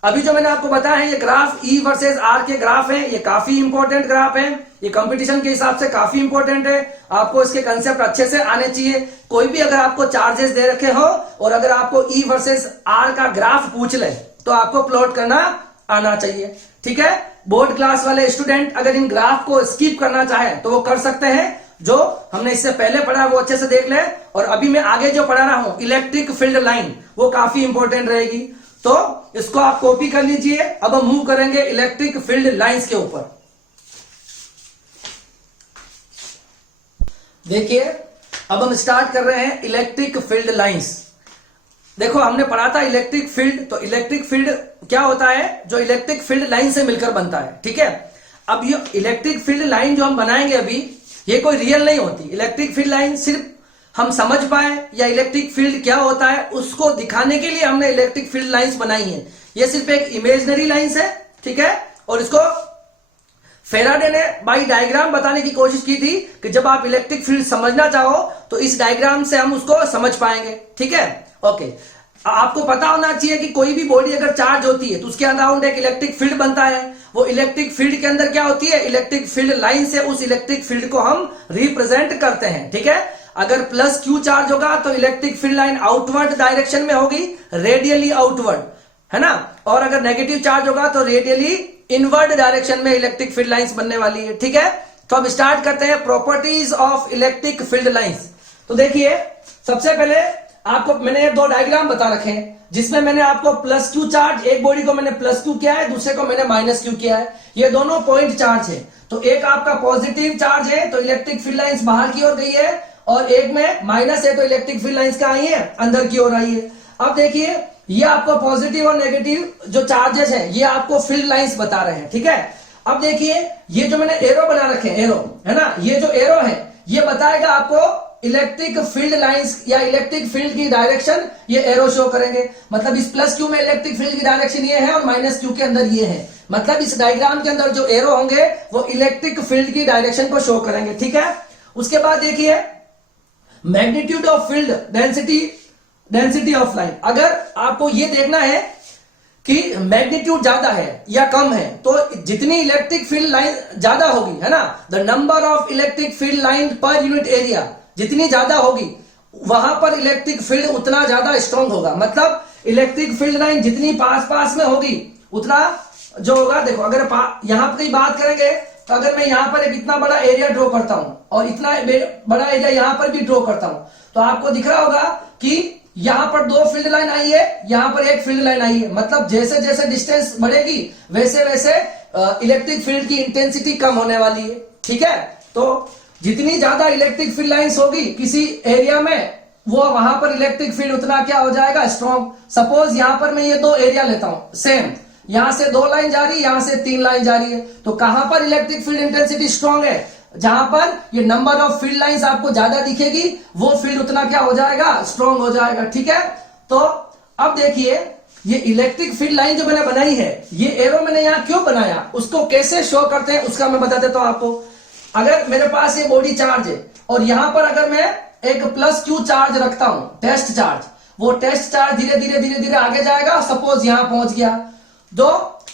अभी जो मैंने आपको बताया है ये ग्राफ E वर्सेस R के ग्राफ है, ये काफी इंपॉर्टेंट ग्राफ है, ये कंपटीशन के हिसाब से काफी इंपॉर्टेंट है, आपको इसके कंसेप्ट अच्छे से आने चाहिए। कोई भी अगर आपको चार्जेस दे रखे हो और अगर आपको E वर्सेस R का ग्राफ पूछ ले तो आपको प्लॉट करना आना चाहिए, ठीक है। बोर्ड क्लास वाले स्टूडेंट अगर इन ग्राफ को स्किप करना चाहे तो वो कर सकते हैं, जो हमने इससे पहले पढ़ा वो अच्छे से देख ले, और अभी मैं आगे जो पढ़ा रहा हूं इलेक्ट्रिक फील्ड लाइन वो काफी इंपॉर्टेंट रहेगी, तो इसको आप कॉपी कर लीजिए। अब हम मूव करेंगे इलेक्ट्रिक फील्ड लाइंस के ऊपर। देखिए अब हम स्टार्ट कर रहे हैं इलेक्ट्रिक फील्ड लाइंस। देखो हमने पढ़ा था इलेक्ट्रिक फील्ड, तो इलेक्ट्रिक फील्ड क्या होता है, जो इलेक्ट्रिक फील्ड लाइन से मिलकर बनता है, ठीक है। अब ये इलेक्ट्रिक फील्ड लाइन जो हम बनाएंगे अभी, ये कोई रियल नहीं होती। इलेक्ट्रिक फील्ड लाइन सिर्फ हम समझ पाए या इलेक्ट्रिक फील्ड क्या होता है उसको दिखाने के लिए हमने इलेक्ट्रिक फील्ड लाइंस बनाई है। ये सिर्फ एक इमेजिनरी लाइंस है, ठीक है। और इसको फेराडे ने बाई डायग्राम बताने की कोशिश की थी कि जब आप इलेक्ट्रिक फील्ड समझना चाहो तो इस डायग्राम से हम उसको समझ पाएंगे, ठीक है। ओके, आपको पता होना चाहिए कि कोई भी बॉडी अगर चार्ज होती है तो उसके अराउंड एक इलेक्ट्रिक फील्ड बनता है। वो इलेक्ट्रिक फील्ड के अंदर क्या होती है, इलेक्ट्रिक फील्ड लाइन से उस इलेक्ट्रिक फील्ड को हम रिप्रेजेंट करते हैं, ठीक है। अगर प्लस क्यू चार्ज होगा तो electric field line outward direction में होगी, रेडियली आउटवर्ड, है ना। और अगर नेगेटिव चार्ज होगा तो रेडियली इनवर्ड डायरेक्शन में इलेक्ट्रिक फील्ड लाइंस बनने वाली है, ठीक है। तो अब स्टार्ट करते हैं properties of electric field lines. तो देखिए सबसे पहले आपको मैंने दो डायग्राम बता रखे हैं जिसमें मैंने आपको प्लस क्यू चार्ज, एक बॉडी को मैंने प्लस क्यू किया है, दूसरे को मैंने माइनस क्यू किया है। ये दोनों पॉइंट चार्ज है, तो एक आपका पॉजिटिव चार्ज है तो इलेक्ट्रिक फील्ड लाइंस बाहर की ओर गई है, और एक में माइनस है तो इलेक्ट्रिक फील्ड लाइंस कहां आई है, अंदर की ओर आई है। अब देखिए ये आपको पॉजिटिव और नेगेटिव जो चार्जेस हैं ये आपको फील्ड लाइंस बता रहे हैं, ठीक है। अब देखिए ये जो मैंने एरो बना रखे हैं, एरो है ना, ये जो एरो है ये बताएगा आपको इलेक्ट्रिक फील्ड लाइंस या इलेक्ट्रिक फील्ड की डायरेक्शन, ये एरो शो करेंगे। मतलब इस प्लस क्यू में इलेक्ट्रिक फील्ड की डायरेक्शन ये है और माइनस क्यू के अंदर ये है। मतलब इस डायग्राम के अंदर जो एरो होंगे वो इलेक्ट्रिक फील्ड की डायरेक्शन को शो करेंगे, ठीक है। उसके बाद देखिए magnitude of field, density of line. अगर आपको ये देखना है कि मैग्नीट्यूड ज्यादा है या कम है तो जितनी इलेक्ट्रिक फील्ड लाइन ज्यादा होगी, है ना, the number of electric field line per unit area जितनी ज्यादा होगी वहां पर इलेक्ट्रिक फील्ड उतना ज्यादा स्ट्रांग होगा। मतलब इलेक्ट्रिक फील्ड लाइन जितनी पास पास में होगी उतना जो होगा, देखो अगर यहां पर की बात करेंगे तो अगर मैं यहां पर एक इतना बड़ा एरिया ड्रॉ करता हूं और इतना बड़ा एरिया यहां पर भी ड्रॉ करता हूं तो आपको दिख रहा होगा कि यहां पर दो फील्ड लाइन आई है, यहां पर एक फील्ड लाइन आई है। मतलब जैसे जैसे डिस्टेंस बढ़ेगी वैसे वैसे इलेक्ट्रिक फील्ड की इंटेंसिटी कम होने वाली है, ठीक है। तो जितनी ज्यादा इलेक्ट्रिक फील्ड लाइंस होगी किसी एरिया में वो वहां पर इलेक्ट्रिक फील्ड उतना क्या हो जाएगा, स्ट्रॉन्ग। सपोज यहां पर मैं ये दो एरिया लेता हूं सेम, यहां से दो लाइन जा रही है, यहां से तीन लाइन जा रही है, तो कहां पर इलेक्ट्रिक फील्ड इंटेंसिटी स्ट्रॉन्ग है, जहां पर ये नंबर ऑफ फील्ड लाइंस आपको ज्यादा दिखेगी वो फील्ड उतना क्या हो जाएगा, स्ट्रॉन्ग हो जाएगा, ठीक है। तो अब देखिए ये इलेक्ट्रिक फील्ड लाइन जो मैंने बनाई है, ये एरो मैंने यहां क्यों बनाया, उसको कैसे शो करते हैं उसका मैं बता देता हूं आपको। अगर मेरे पास ये बॉडी चार्ज है और यहां पर अगर मैं एक प्लस क्यू चार्ज रखता हूं, टेस्ट चार्ज, वो टेस्ट चार्ज धीरे धीरे धीरे धीरे आगे जाएगा, सपोज यहां पहुंच गया, तो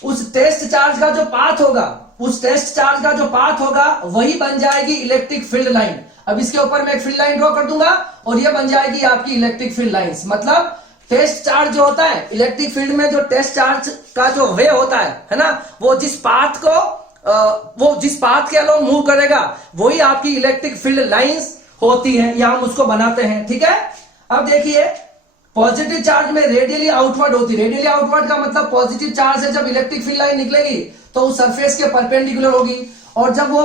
उस टेस्ट चार्ज का जो पाथ होगा, उस टेस्ट चार्ज का जो पाथ होगा वही बन जाएगी इलेक्ट्रिक फील्ड लाइन। अब इसके ऊपर मैं एक फील्ड लाइन ड्रॉ कर दूंगा और ये बन जाएगी आपकी इलेक्ट्रिक फील्ड लाइंस। मतलब टेस्ट चार्ज जो होता है इलेक्ट्रिक फील्ड में, जो टेस्ट चार्ज का जो वे होता है ना, वो जिस पाथ के अलोंग मूव करेगा वही आपकी इलेक्ट्रिक फील्ड लाइंस होती है, या हम उसको बनाते हैं, ठीक है। अब देखिए पॉजिटिव चार्ज में रेडियली आउटवर्ड होती है। रेडियली आउटवर्ड का मतलब पॉजिटिव चार्ज से जब इलेक्ट्रिक फील्ड लाइन निकलेगी तो उस सरफेस के परपेंडिकुलर होगी, और जब वो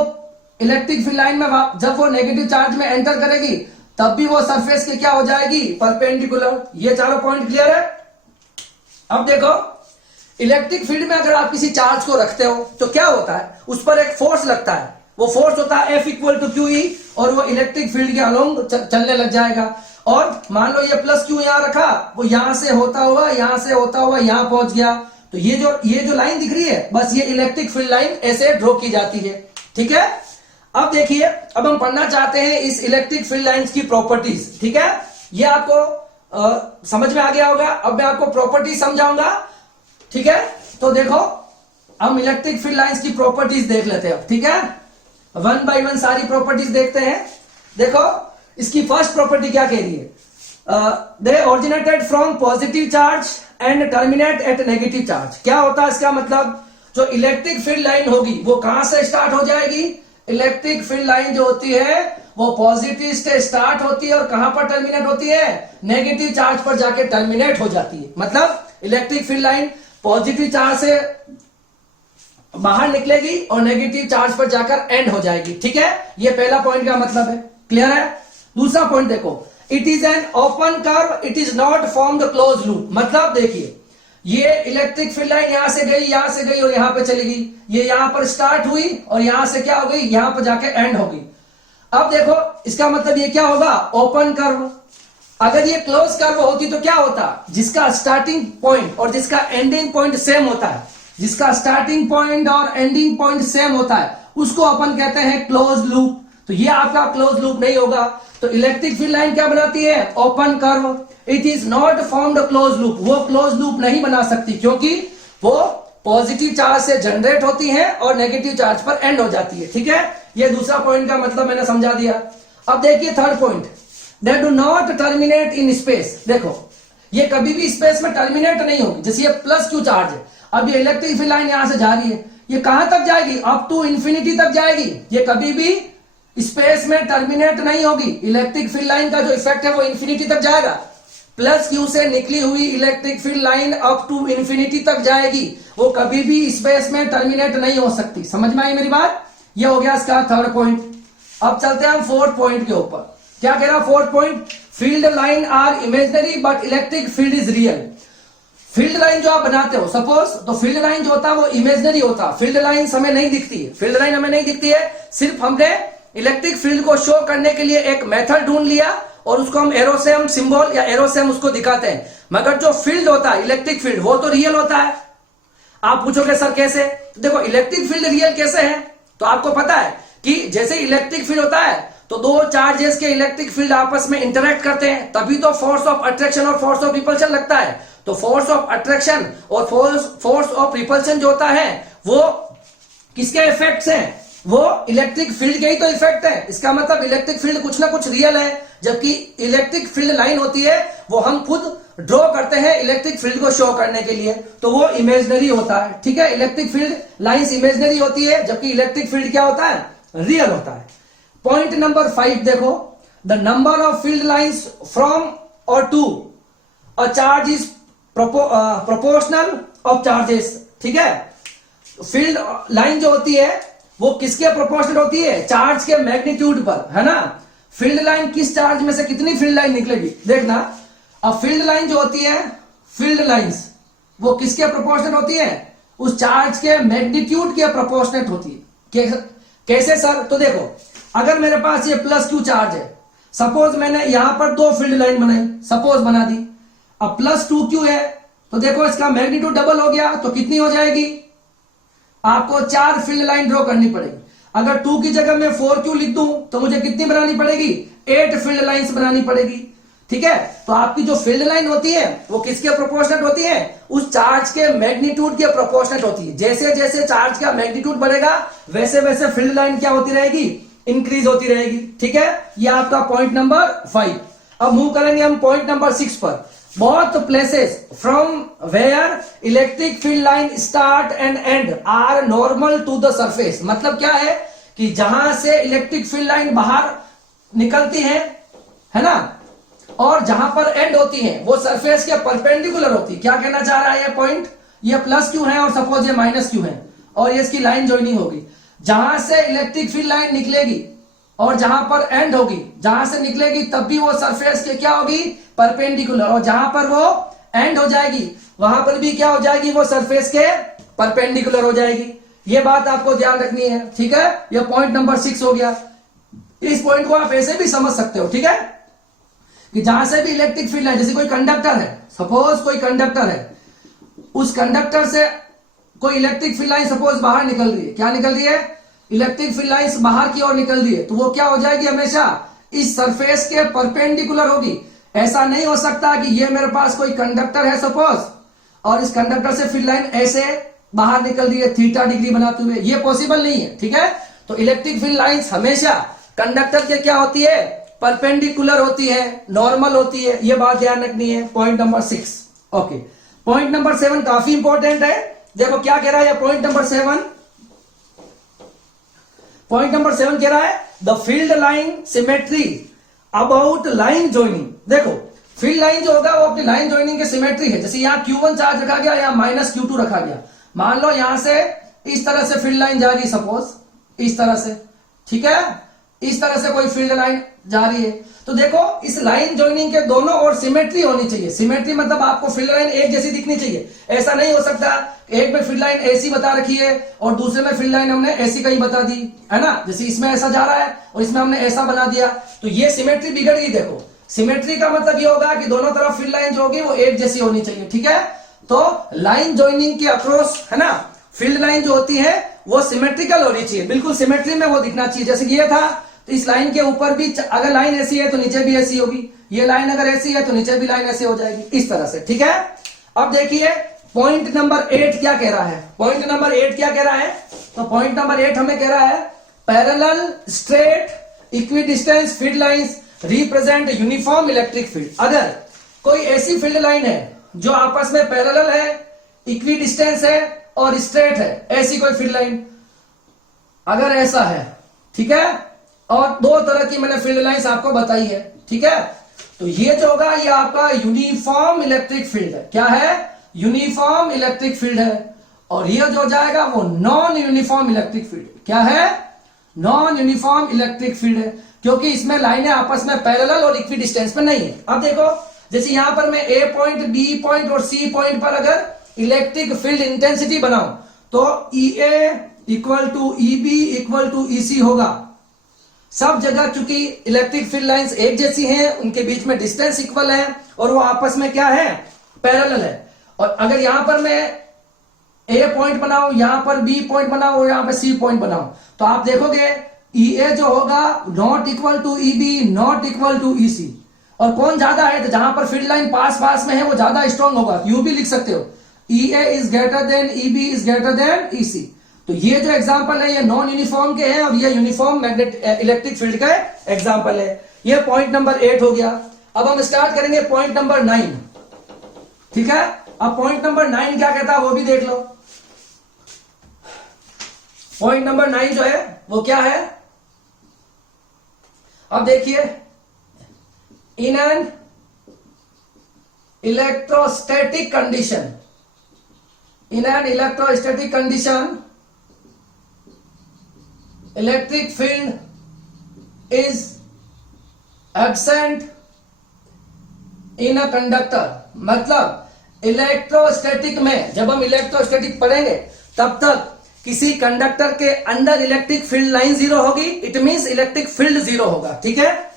इलेक्ट्रिक फील्ड लाइन में जब वो नेगेटिव चार्ज में एंटर करेगी तब भी वो सरफेस के क्या हो जाएगी, परपेंडिकुलर। ये चारों पॉइंट क्लियर है। अब देखो इलेक्ट्रिक फील्ड में अगर आप किसी चार्ज को रखते हो तो क्या होता है, उस पर एक फोर्स लगता है, वो फोर्स होता है F = QE, और वो इलेक्ट्रिक फील्ड के अलोंग चलने लग जाएगा। और मान लो ये प्लस क्यू यहां रखा, वो यहां से होता हुआ यहां पहुंच गया, तो ये जो लाइन दिख रही है बस ये इलेक्ट्रिक फील्ड लाइन ऐसे ड्रॉ की जाती है, ठीक है। अब देखिए अब हम पढ़ना चाहते हैं इस इलेक्ट्रिक फील्ड लाइंस की प्रॉपर्टीज, ठीक है। ये आपको समझ में आ गया होगा। अब मैं आपको प्रॉपर्टीज समझाऊंगा, ठीक है, तो देखो हम इलेक्ट्रिक फील्ड लाइंस की प्रॉपर्टीज देख लेते हैं, ठीक है, वन बाय वन सारी प्रॉपर्टीज देखते हैं। देखो इसकी फर्स्ट प्रॉपर्टी क्या कह रही है, they originated from positive charge and terminate at negative charge. क्या होता है इसका मतलब, जो इलेक्ट्रिक फील्ड लाइन होगी वो कहां से स्टार्ट हो जाएगी, इलेक्ट्रिक फील्ड लाइन जो होती है वो पॉजिटिव से स्टार्ट होती है और कहां पर टर्मिनेट होती है, नेगेटिव चार्ज पर जाके टर्मिनेट हो जाती है। मतलब electric field line positive charge से बाहर निकलेगी और नेगेटिव चार्ज पर जाकर एंड हो जाएगी, ठीक है, ये पहला पॉइंट का मतलब है, क्लियर है। दूसरा पॉइंट देखो, it is an open curve, it is not formed close loop. मतलब देखिए ये इलेक्ट्रिक फील्ड लाइन यहां से गई और यहां पे चली गई, ये यहां पर स्टार्ट हुई और यहां से क्या हो गई, यहां पर जाके एंड हो गई। अब देखो इसका मतलब ये क्या होगा, ओपन कर्व। अगर ये क्लोज कर्व होती तो क्या होता, जिसका स्टार्टिंग पॉइंट और जिसका एंडिंग पॉइंट सेम होता है, जिसका स्टार्टिंग पॉइंट और एंडिंग पॉइंट सेम होता है उसको अपन कहते हैं क्लोज लूप। तो ये आपका क्लोज लूप नहीं होगा। तो इलेक्ट्रिक फील्ड लाइन क्या बनाती है, open curve. It is not formed close loop, वो क्लोज लूप नहीं बना सकती क्योंकि वो पॉजिटिव चार्ज से जनरेट होती है और नेगेटिव चार्ज पर एंड हो जाती है, ठीक है। ये दूसरा पॉइंट का मतलब मैंने समझा दिया। अब देखिए third point, they do not terminate in space. देखो ये कभी भी स्पेस में टर्मिनेट नहीं होगी। जैसे ये प्लस क्यू चार्ज है, अब ये इलेक्ट्रिक फील्ड लाइन यहां से जा रही है, ये कहां तक जाएगी, अप टू इंफिनिटी तक जाएगी। ये कभी भी स्पेस में टर्मिनेट नहीं होगी। इलेक्ट्रिक फील्ड लाइन का जो इफेक्ट है वो इंफिनिटी तक जाएगा। प्लस क्यू से निकली हुई electric field line up to infinity तक जाएगी, वो कभी भी स्पेस में टर्मिनेट नहीं हो सकती। समझ में आई मेरी बात, ये हो गया इसका थर्ड पॉइंट। अब चलते हैं हम फोर्थ पॉइंट के ऊपर। क्या कह रहा fourth point, field line are imaginary but electric field is real. Field line जो आप बनाते हो सपोज, तो फील्ड लाइन जो होता है वो इमेजिनरी होता है। फील्ड लाइन हमें नहीं दिखती है, फील्ड लाइन हमें नहीं दिखती है, सिर्फ हमने इलेक्ट्रिक फील्ड को शो करने के लिए एक मेथड ढूंढ लिया और उसको हम एरो से हम सिंबल या एरो से हम उसको दिखाते हैं। मगर जो फील्ड होता है इलेक्ट्रिक फील्ड वो तो रियल होता है। आप पूछोगे सर कैसे, देखो इलेक्ट्रिक फील्ड रियल कैसे है, तो आपको पता है कि जैसे इलेक्ट्रिक फील्ड होता है तो दो चार्जेस के इलेक्ट्रिक फील्ड आपस में इंटरेक्ट करते हैं, तभी तो फोर्स ऑफ अट्रैक्शन और फोर्स ऑफ रिपल्शन लगता है। तो फोर्स ऑफ अट्रैक्शन और फोर्स ऑफ रिपल्शन जो होता है वो किसके इफेक्ट्स हैं, वो इलेक्ट्रिक फील्ड के ही तो इफेक्ट है। इसका मतलब इलेक्ट्रिक फील्ड कुछ ना कुछ रियल है, जबकि इलेक्ट्रिक फील्ड लाइन होती है वो हम खुद ड्रॉ करते हैं इलेक्ट्रिक फील्ड को शो करने के लिए, तो वो इमेजिनरी होता है, ठीक है। इलेक्ट्रिक फील्ड लाइंस इमेजिनरी होती है जबकि इलेक्ट्रिक फील्ड क्या होता है, रियल होता है। पॉइंट नंबर 5 देखो, the number of field lines from or to a charge is proportional of charges, ठीक है। फील्ड लाइन जो होती है वो किसके प्रोपोर्शनल होती है, चार्ज के मैग्नीट्यूड पर, है ना। फील्ड लाइन किस चार्ज में से कितनी फील्ड लाइन निकलेगी, देखना। अब फील्ड लाइन जो होती है, फील्ड लाइंस वो किसके प्रोपोर्शनल होती है, उस चार्ज के मैग्नीट्यूड के प्रोपोर्शनल होती है। कैसे सर, तो देखो अगर मेरे पास ये प्लस क्यू चार्ज है, सपोज मैंने यहां पर दो फील्ड लाइन बनाई, सपोज बना दी। अब प्लस 2q है तो देखो इसका मैग्नीट्यूड डबल हो गया, तो कितनी हो जाएगी, आपको 4 फील्ड लाइन ड्रॉ करनी पड़ेगी। अगर 2 की जगह मैं 4q लिख दूं तो मुझे कितनी बनानी पड़ेगी, 8 फील्ड लाइंस बनानी पड़ेगी, ठीक है। तो आपकी जो फील्ड लाइन होती है वो किसके प्रोपोर्शनल होती है, उस चार्ज के मैग्नीट्यूड के प्रोपोर्शनल होती है। जैसे जैसे चार्ज का मैग्नीट्यूड बढ़ेगा वैसे वैसे फील्ड लाइन क्या होती रहेगी, इंक्रीज होती रहेगी, ठीक है। ये आपका पॉइंट नंबर 5। अब मूव करेंगे हम पॉइंट नंबर 6 पर। Both places from where electric field line start and end are normal to the surface। मतलब क्या है कि जहां से इलेक्ट्रिक फील्ड लाइन बाहर निकलती है ना, और जहां पर एंड होती है वो सरफेस के परपेंडिकुलर होती है। क्या कहना चाह रहा है ये पॉइंट, ये प्लस क्यू है और सपोज ये माइनस क्यू है और ये इसकी लाइन ज्वाइनिंग होगी। जहां से इलेक्ट्रिक फील्ड लाइन निकलेगी और जहां पर एंड होगी, जहां से निकलेगी तब भी वो सरफेस के क्या होगी, परपेंडिकुलर, और जहां पर वो एंड हो जाएगी वहां पर भी क्या हो जाएगी, वो सरफेस के परपेंडिकुलर हो जाएगी। ये बात आपको ध्यान रखनी है, ठीक है। ये पॉइंट नंबर 6 हो गया। इस पॉइंट को आप ऐसे भी समझ सकते हो, ठीक है, कि जहां से भी इलेक्ट्रिक फील्ड लाइन, जैसे कोई कंडक्टर है, सपोज कोई कंडक्टर है, उस कंडक्टर से कोई इलेक्ट्रिक फील्ड लाइन सपोज बाहर निकल रही है, क्या निकल रही है, इलेक्ट्रिक फील्ड लाइंस बाहर की ओर निकल रही है, तो वो क्या हो जाएगी, हमेशा इस सरफेस के परपेंडिकुलर होगी। ऐसा नहीं हो सकता कि ये मेरे पास कोई कंडक्टर है सपोज और इस कंडक्टर से फील्ड लाइन ऐसे बाहर निकल रही है थीटा डिग्री बनाते हुए, ये पॉसिबल नहीं है, ठीक है। तो इलेक्ट्रिक फील्ड लाइंस हमेशा कंडक्टर के क्या होती है, परपेंडिकुलर होती है, नॉर्मल होती है, ये बात ध्यान रखनी है। Point number 6। Okay, point number 7 काफी इंपॉर्टेंट है। देखो क्या कह रहा है पॉइंट नंबर 7। पॉइंट नंबर 7 कह रहा है the field line symmetry about line joining. देखो फील्ड लाइन जो होगा वो अपनी लाइन ज्वाइनिंग के सिमेट्री है। जैसे यहाँ Q1 चार्ज रखा गया, यहाँ माइनस Q2 रखा गया। मान लो यहां से इस तरह से फील्ड लाइन जा रही है, सपोज इस तरह से, ठीक है, इस तरह से कोई फील्ड लाइन जा रही है। तो देखो इस लाइन ज्वाइनिंग के दोनों ओर सिमेट्री होनी चाहिए। सिमेट्री मतलब आपको फील्ड लाइन एक जैसी दिखनी चाहिए। ऐसा नहीं हो सकता एक में फील्ड लाइन ऐसी बता रखी है और दूसरे में फील्ड लाइन हमने ऐसी कहीं बता दी, है ना। जैसे इसमें ऐसा जा रहा है और इसमें हमने ऐसा बना दिया, तो ये सिमेट्री बिगड़ गई। देखो सिमेट्री का मतलब ये होगा कि दोनों तरफ फील्ड लाइन जो होगी वो एक जैसी होनी चाहिए, ठीक है। तो लाइन ज्वाइनिंग की अप्रोच, है ना, फील्ड लाइन जो होती है वो सिमेट्रिकल होनी चाहिए, बिल्कुल सिमेट्री में वो दिखना चाहिए। जैसे ये था तो इस लाइन के ऊपर भी अगर लाइन ऐसी है तो नीचे भी ऐसी होगी, ये लाइन अगर ऐसी है तो नीचे भी लाइन ऐसी हो जाएगी, इस तरह से, ठीक है। अब देखिए पॉइंट नंबर 8 क्या कह रहा है। पॉइंट नंबर 8 क्या कह रहा है, तो पॉइंट नंबर 8 हमें कह रहा है parallel straight equidistance field lines represent uniform electric field. अगर कोई ऐसी फील्ड लाइन है जो आपस में पैरेलल है, इक्विडिस्टेंस है और स्ट्रेट है, ऐसी कोई फील्ड लाइन अगर ऐसा है, ठीक है, और दो तरह की मैंने फील्ड लाइंस आपको बताई है, ठीक है, तो ये जो होगा ये आपका यूनिफॉर्म इलेक्ट्रिक फील्ड है। क्या है, यूनिफॉर्म इलेक्ट्रिक फील्ड है। और ये जो जाएगा वो नॉन यूनिफॉर्म इलेक्ट्रिक फील्ड। क्या है, नॉन यूनिफॉर्म इलेक्ट्रिक फील्ड है, क्योंकि इसमें लाइनें आपस में पैरेलल और इक्वी डिस्टेंस में नहीं है। अब देखो जैसे यहां पर मैं ए पॉइंट, बी पॉइंट और सी पॉइंट पर अगर इलेक्ट्रिक फील्ड इंटेंसिटी बनाऊं तो EA equal to EB equal to EC होगा। सब जगह चूंकि इलेक्ट्रिक फील्ड लाइंस एक जैसी हैं, उनके बीच में डिस्टेंस इक्वल है और वो आपस में क्या है, पैरेलल है। और अगर यहां पर मैं ए पॉइंट बनाऊं, यहां पर बी पॉइंट बनाऊं और यहां पर सी पॉइंट बनाऊं, तो आप देखोगे EA जो होगा not equal to EB not equal to EC। और कौन ज्यादा है, तो जहां पर फील्ड लाइन पास पास में है वो ज्यादा स्ट्रॉन्ग होगा। यू भी लिख सकते हो EA is greater than EB is greater than EC। तो ये जो एग्जांपल है ये नॉन यूनिफॉर्म के हैं और ये यूनिफॉर्म मैग्नेटिक इलेक्ट्रिक फील्ड का एग्जांपल है। ये पॉइंट नंबर 8 हो गया। अब हम स्टार्ट करेंगे पॉइंट नंबर 9, ठीक है। अब पॉइंट नंबर 9 क्या कहता है वो भी देख लो। पॉइंट नंबर 9 जो है वो क्या है, अब देखिए, in an electrostatic condition, in an electrostatic condition electric field is absent in a conductor. मतलब इलेक्ट्रोस्टैटिक में जब हम इलेक्ट्रोस्टैटिक पढ़ेंगे तब तक किसी कंडक्टर के अंदर इलेक्ट्रिक फील्ड लाइन जीरो होगी, it means electric field zero होगा, ठीक है,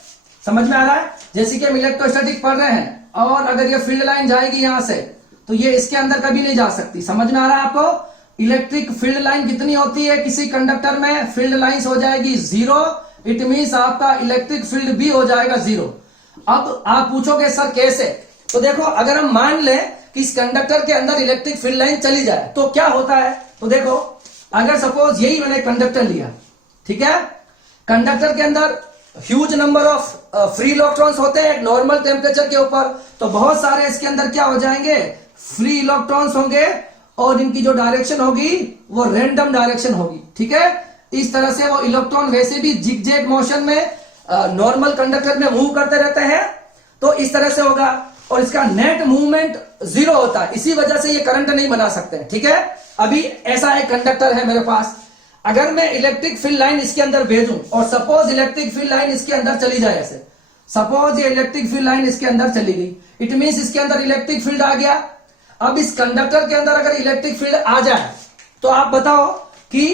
समझ में आ रहा है। जैसे कि हम इलेक्ट्रोस्टैटिक पढ़ रहे हैं और अगर ये फील्ड लाइन जाएगी यहां से तो ये इसके अंदर कभी नहीं जा सकती। समझ में आ रहा है आपको। इलेक्ट्रिक फील्ड लाइन कितनी होती है किसी कंडक्टर में, फील्ड लाइंस हो जाएगी जीरो, इट मींस आपका इलेक्ट्रिक फील्ड भी हो जाएगा जीरो। अब आप पूछोगे सर कैसे, तो देखो अगर हम मान लें कि इस कंडक्टर के अंदर इलेक्ट्रिक फील्ड लाइन चली जाए तो क्या होता है। तो देखो अगर सपोज यही मैंने कंडक्टर लिया, ठीक है, कंडक्टर के अंदर huge number of free electrons होते हैं नॉर्मल टेम्परेचर के ऊपर, तो बहुत सारे इसके अंदर क्या हो जाएंगे, फ्री इलेक्ट्रॉन्स होंगे और इनकी जो डायरेक्शन होगी वो रैंडम डायरेक्शन होगी, ठीक है। इस तरह से वो इलेक्ट्रॉन वैसे भी जिगजैग मोशन में नॉर्मल कंडक्टर में मूव करते रहते हैं, तो इस तरह से होगा और इसका नेट मूवमेंट जीरो होता है, इसी वजह से ये करंट नहीं बना सकते, ठीक है। अभी ऐसा एक कंडक्टर है मेरे पास, अगर मैं इलेक्ट्रिक फील्ड लाइन इसके अंदर भेजूं और सपोज इलेक्ट्रिक फील्ड लाइन इसके अंदर चली जाए, ऐसे सपोज ये इलेक्ट्रिक फील्ड लाइन इसके अंदर चली गई, इट मींस इसके अंदर इलेक्ट्रिक फील्ड आ गया। अब इस कंडक्टर के अंदर अगर इलेक्ट्रिक फील्ड आ जाए तो आप बताओ कि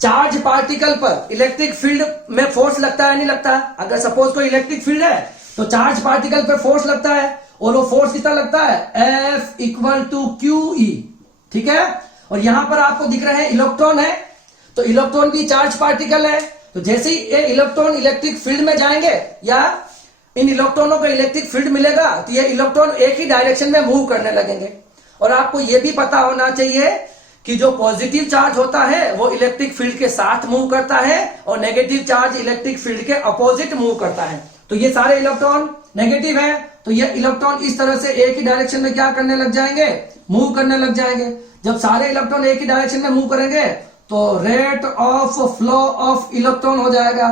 चार्ज पार्टिकल पर इलेक्ट्रिक फील्ड में फोर्स लगता है नहीं लगता। अगर सपोज कोई इलेक्ट्रिक फील्ड है तो चार्ज पार्टिकल पर फोर्स लगता है और वो फोर्स कितना लगता है, F इक्वल टू QE, ठीक है। और यहां पर आपको दिख रहे हैं इलेक्ट्रॉन है, तो इलेक्ट्रॉन भी चार्ज पार्टिकल है, तो जैसे ही ये इलेक्ट्रॉन इलेक्ट्रिक फील्ड में जाएंगे या इन इलेक्ट्रॉनों को इलेक्ट्रिक फील्ड मिलेगा तो ये इलेक्ट्रॉन एक ही डायरेक्शन में मूव करने लगेंगे। और आपको यह भी पता होना चाहिए कि जो पॉजिटिव चार्ज होता है वो इलेक्ट्रिक फील्ड के साथ मूव करता है और नेगेटिव चार्ज इलेक्ट्रिक फील्ड के अपोजिट मूव करता है। तो ये सारे इलेक्ट्रॉन नेगेटिव है, तो ये इलेक्ट्रॉन इस तरह से एक ही डायरेक्शन में क्या करने लग जाएंगे, मूव करने लग जाएंगे। जब सारे इलेक्ट्रॉन एक ही डायरेक्शन में मूव करेंगे तो rate of flow of electron हो जाएगा,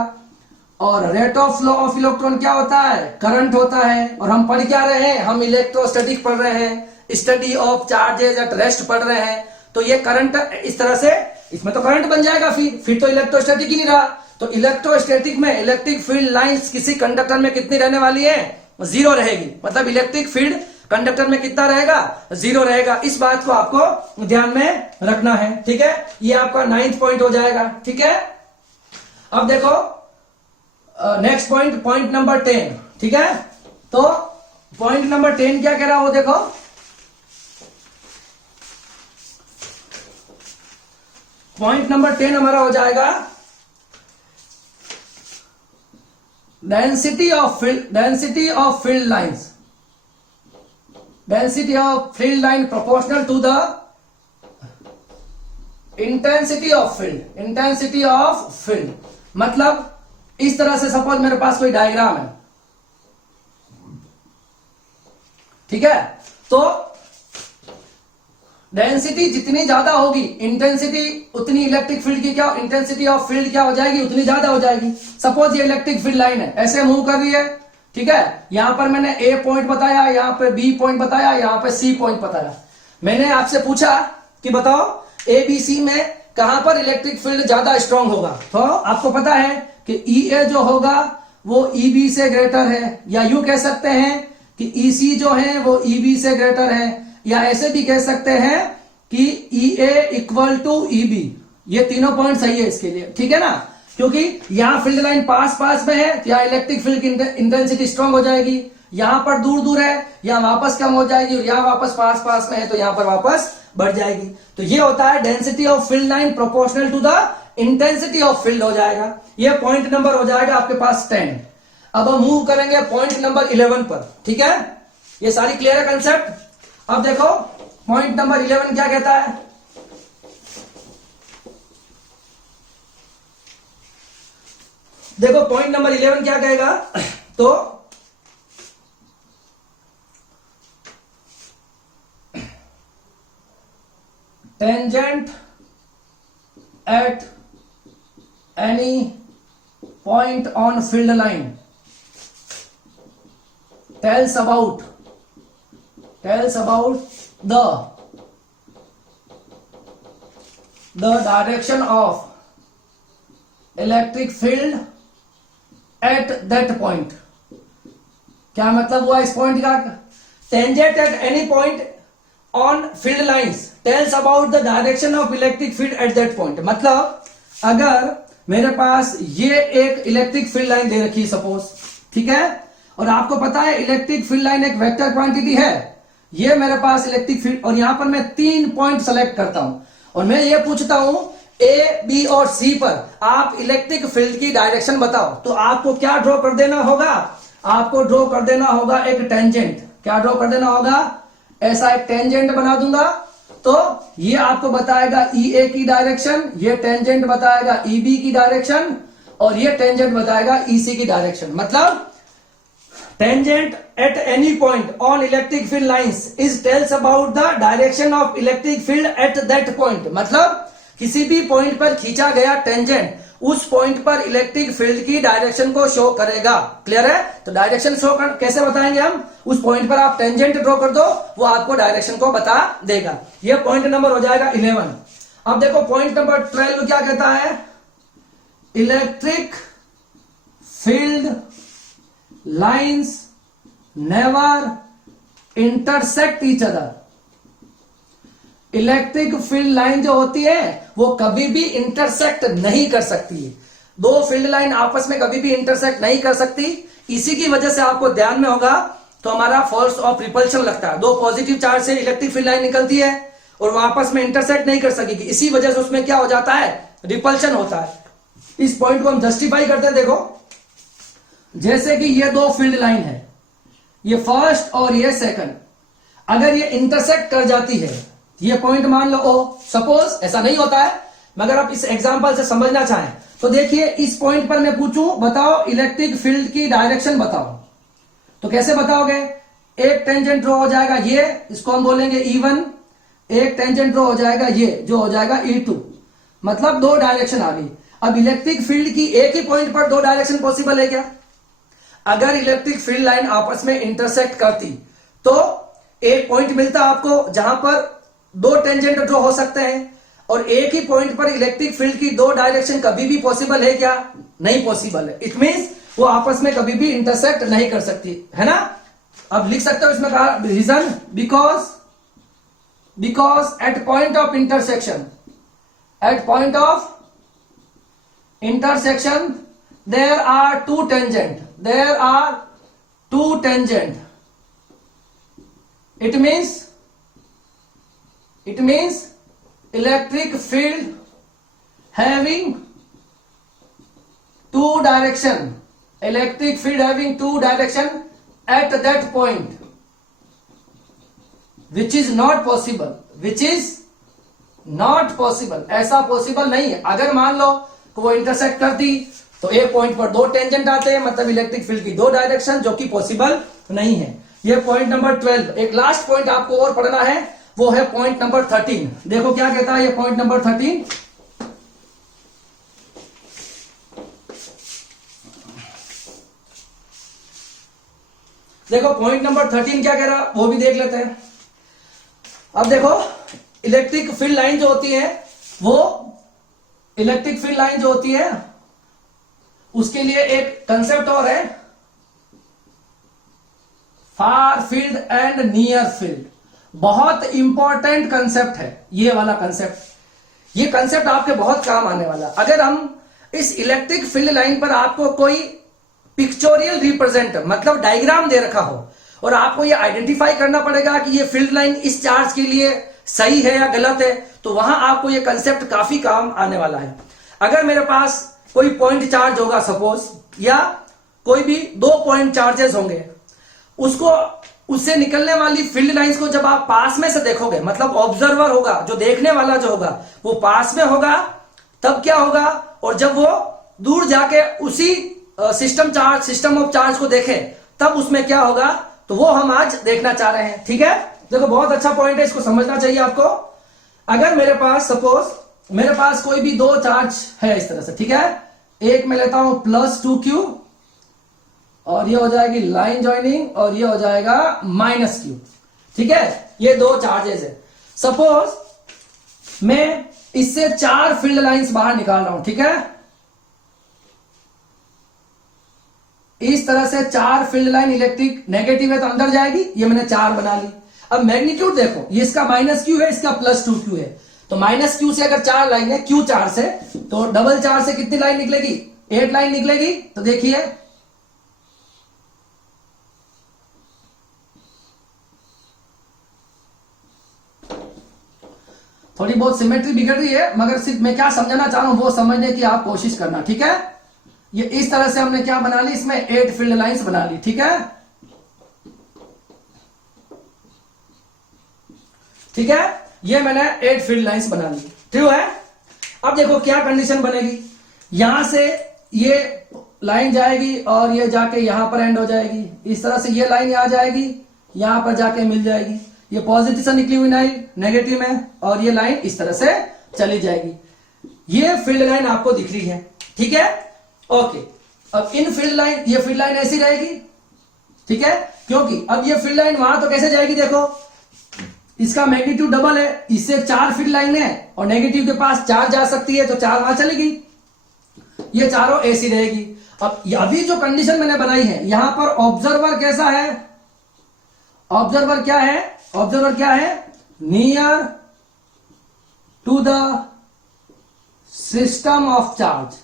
और rate of flow of electron क्या होता है, करंट होता है। और हम पढ़ क्या रहे हैं, हम इलेक्ट्रोस्टैटिक पढ़ रहे हैं, study of charges at rest पढ़ रहे हैं। तो ये करंट इस तरह से, इसमें तो करंट बन जाएगा, फिर तो इलेक्ट्रोस्टैटिक ही नहीं रहा। तो इलेक्ट्रोस्टैटिक में इलेक्ट्रिक फील्ड लाइंस किसी कंडक्टर में कितनी रहने वाली है, 0 रहेगी। मतलब इलेक्ट्रिक फील्ड कंडक्टर में कितना रहेगा, 0 रहेगा। इस बात को आपको ध्यान में रखना है, ठीक है। ये आपका 9th पॉइंट हो जाएगा, ठीक है। अब देखो नेक्स्ट पॉइंट, पॉइंट नंबर 10, ठीक है। तो पॉइंट नंबर 10 क्या कह रहा हो, देखो पॉइंट नंबर 10 हमारा हो जाएगा density of field lines, density of field line proportional to the intensity of field. मतलब इस तरह से सपोज मेरे पास कोई डायग्राम है, ठीक है। तो डेंसिटी जितनी ज्यादा होगी, इंटेंसिटी उतनी इलेक्ट्रिक फील्ड की क्या, इंटेंसिटी ऑफ फील्ड क्या हो जाएगी, उतनी ज्यादा हो जाएगी। सपोज ये इलेक्ट्रिक फील्ड लाइन है, ऐसे मूव कर रही है, ठीक है। यहां पर मैंने ए पॉइंट बताया, यहां पे बी पॉइंट बताया, यहां पे सी पॉइंट बताया। मैंने आपसे पूछा कि बताओ ए बी सी में कहां पर इलेक्ट्रिक फील्ड ज्यादा स्ट्रांग होगा। तो आपको पता है कि ई ए जो होगा वो ई बी से ग्रेटर है, या यूं कह सकते हैं कि ई सी जो है वो ई बी से ग्रेटर है, या ऐसे भी कह सकते हैं कि ई ए इक्वल टू ई बी। ये तीनों पॉइंट सही है इसके लिए, ठीक है ना। क्योंकि यहां फील्ड लाइन पास पास में है, यहां इलेक्ट्रिक फील्ड की इंटेंसिटी स्ट्रांग हो जाएगी। यहां पर दूर दूर है, यहां वापस कम हो जाएगी, और यहां वापस पास पास में है तो यहां पर वापस बढ़ जाएगी। तो ये होता है density of field line proportional to the intensity of field हो जाएगा। ये पॉइंट नंबर हो जाएगा आपके पास 10। अब हम मूव करेंगे पॉइंट नंबर 11 पर, ठीक है। ये सारी क्लियर है कंसेप्ट। अब देखो पॉइंट नंबर 11 क्या कहता है, देखो पॉइंट नंबर 11 क्या कहेगा। तो tangent at any point on field line tells about the direction of electric field at that point। क्या मतलब हुआ इस पॉइंट का, tangent at any point on field lines tells about the direction of electric field at that point. मतलब अगर मेरे पास ये एक इलेक्ट्रिक फील्ड लाइन दे रखी है सपोज, ठीक है, और आपको पता है इलेक्ट्रिक फील्ड लाइन एक वेक्टर क्वांटिटी है, ये मेरे पास इलेक्ट्रिक फील्ड, और यहां पर मैं 3 पॉइंट सेलेक्ट करता हूं और मैं ये पूछता हूं ए बी और सी पर आप इलेक्ट्रिक फील्ड की डायरेक्शन बताओ। तो आपको क्या ड्रॉ कर देना होगा, आपको ड्रॉ कर देना होगा एक टेंजेंट। क्या ड्रॉ कर देना होगा, ऐसा एक टेंजेंट बना दूंगा। तो ये आपको बताएगा ई ए की डायरेक्शन, ये टेंजेंट बताएगा ई बी की डायरेक्शन, और ये टेंजेंट बताएगा ई सी की डायरेक्शन। मतलब tangent at any point on electric field lines is tells about the direction of electric field at that point। मतलब किसी भी पॉइंट पर खींचा गया टेंजेंट उस पॉइंट पर इलेक्ट्रिक फील्ड की डायरेक्शन को शो करेगा। क्लियर है। तो डायरेक्शन शो कैसे बताएंगे हम, उस पॉइंट पर आप टेंजेंट ड्रॉ कर दो, वो आपको डायरेक्शन को बता देगा। ये पॉइंट नंबर हो जाएगा 11। अब देखो पॉइंट नंबर 12 क्या कहता है, electric field lines never intersect each other. Electric field line जो होती है वो कभी भी इंटरसेक्ट नहीं कर सकती है। दो फील्ड लाइन आपस में कभी भी इंटरसेक्ट नहीं कर सकती। इसी की वजह से आपको ध्यान में होगा तो हमारा फोर्स ऑफ रिपल्शन लगता है। दो पॉजिटिव चार्ज से इलेक्ट्रिक फील्ड लाइन निकलती है और वो आपस में इंटरसेक्ट नहीं कर सकेगी, इसी वजह से उसमें क्या हो जाता है, रिपल्शन होता है। इस पॉइंट को हम जस्टिफाई करते हैं। देखो जैसे कि ये दो फील्ड लाइन है, ये फर्स्ट और ये सेकंड। अगर ये इंटरसेक्ट कर जाती है, ये पॉइंट मान लो ओ, सपोज ऐसा नहीं होता है मगर आप इस एग्जांपल से समझना चाहें तो देखिए इस पॉइंट पर मैं पूछूं बताओ इलेक्ट्रिक फील्ड की डायरेक्शन बताओ, तो कैसे बताओगे? एक टेंजेंट ड्रॉ हो जाएगा ये, इसको हम बोलेंगे E1, एक टेंजेंट ड्रॉ हो जाएगा ये जो हो जाएगा E2, मतलब दो डायरेक्शन आ गई। अब इलेक्ट्रिक फील्ड की एक ही पॉइंट पर दो डायरेक्शन पॉसिबल है क्या? अगर इलेक्ट्रिक फील्ड लाइन आपस में इंटरसेक्ट करती तो एक पॉइंट मिलता आपको जहां पर दो टेंजेंट ड्रॉ हो सकते हैं, और एक ही पॉइंट पर इलेक्ट्रिक फील्ड की दो डायरेक्शन कभी भी पॉसिबल है क्या? नहीं पॉसिबल है। इट मींस वो आपस में कभी भी इंटरसेक्ट नहीं कर सकती, है ना? अब लिख सकते हो इसमें कहा reason, because at point of intersection, at point of intersection there are two tangent, there are two tangent, it means electric field having two direction, electric field having two direction at that point, which is not possible, which is not possible, ऐसा possible नहीं है। अगर मान लो कि वो intersect करती तो एक पॉइंट पर दो टेंजेंट आते हैं, मतलब इलेक्ट्रिक फील्ड की दो डायरेक्शन, जो कि पॉसिबल नहीं है। ये पॉइंट नंबर 12। एक लास्ट पॉइंट आपको और पढ़ना है, वो है पॉइंट नंबर 13। देखो क्या कहता है ये पॉइंट नंबर 13। देखो पॉइंट नंबर 13 क्या कह रहा है वो भी देख लेते हैं। अब देखो इलेक्ट्रिक फील्ड लाइन जो होती है, वो इलेक्ट्रिक फील्ड लाइन जो होती है उसके लिए एक कंसेप्ट और है, far field and near field. बहुत इंपॉर्टेंट कंसेप्ट है ये वाला कंसेप्ट। ये कंसेप्ट आपके बहुत काम आने वाला। अगर हम इस इलेक्ट्रिक फील्ड लाइन पर आपको कोई पिक्चोरियल रिप्रेजेंट, मतलब डायग्राम दे रखा हो, और आपको ये आइडेंटिफाई करना पड़ेगा कि ये फील्ड लाइन इस चार्ज के लिए सही है या गलत है, तो वहां आपको ये कंसेप्ट काफी काम आने वाला है। अगर मेरे पास कोई पॉइंट चार्ज होगा सपोज, या कोई भी दो पॉइंट चार्जेस होंगे, उसको उससे निकलने वाली फील्ड लाइंस को जब आप पास में से देखोगे, मतलब ऑब्जर्वर होगा जो देखने वाला जो होगा वो पास में होगा, तब क्या होगा, और जब वो दूर जाके उसी सिस्टम ऑफ चार्ज को देखे तब उसमें क्या होगा, तो वो हम आज देखना चाह रहे हैं। ठीक है, देखो बहुत अच्छा पॉइंट है, इसको समझना चाहिए आपको। अगर मेरे पास सपोज मेरे पास कोई भी दो चार्ज है इस तरह से, ठीक है, एक मैं लेता हूं +2q और ये हो जाएगी लाइन ज्वाइनिंग, और ये हो जाएगा -q। ठीक है, ये दो चार्जेस है। सपोज मैं इससे 4 फील्ड लाइंस बाहर निकाल रहा हूं, ठीक है, इस तरह से 4 फील्ड लाइन इलेक्ट्रिक नेगेटिव है तो अंदर जाएगी, ये मैंने 4 बना ली। अब मैग्नीट्यूड देखो, ये इसका -q है, इसका +2q है, तो -q से अगर 4 लाइन है, q 4 से, तो डबल 4 से कितनी लाइन निकलेगी? 8 लाइन निकलेगी। तो देखिए थोड़ी बहुत सिमेट्री बिगड़ रही है, मगर सिर्फ मैं क्या समझाना चाह रहा हूं वो समझने की आप कोशिश करना। ठीक है, ये इस तरह से हमने क्या बना ली, इसमें 8 फील्ड लाइंस बना ली। ठीक है, ठीक है, ये मैंने 8 फील्ड लाइंस बना ली। ठीक है, अब देखो क्या कंडीशन बनेगी, यहां से ये लाइन जाएगी और ये जाके यहां पर एंड हो जाएगी, इस तरह से ये लाइन आ जाएगी, यहां पर जाके मिल जाएगी, ये पॉजिटिव से निकली हुई लाइन नेगेटिव में, और ये लाइन इस तरह से चली जाएगी। ये फील्ड लाइन आपको दिख रही है। ठीक है, ओके। अब इन फील्ड लाइन, ये फील्ड लाइन ऐसी रहेगी, ठीक है, क्योंकि अब ये फील्ड लाइन वहां तो कैसे जाएगी, देखो इसका मैग्नीट्यूड डबल है, इससे 4 फील्ड लाइन है और नेगेटिव के पास 4 जा सकती है, तो 4 वहां चलेगी, ये चारों ऐसी रहेगी। अब अभी जो कंडीशन मैंने बनाई है, यहां पर ऑब्जर्वर कैसा है, ऑब्जर्वर क्या है, ऑब्जर्वर क्या है, near to the system of charge,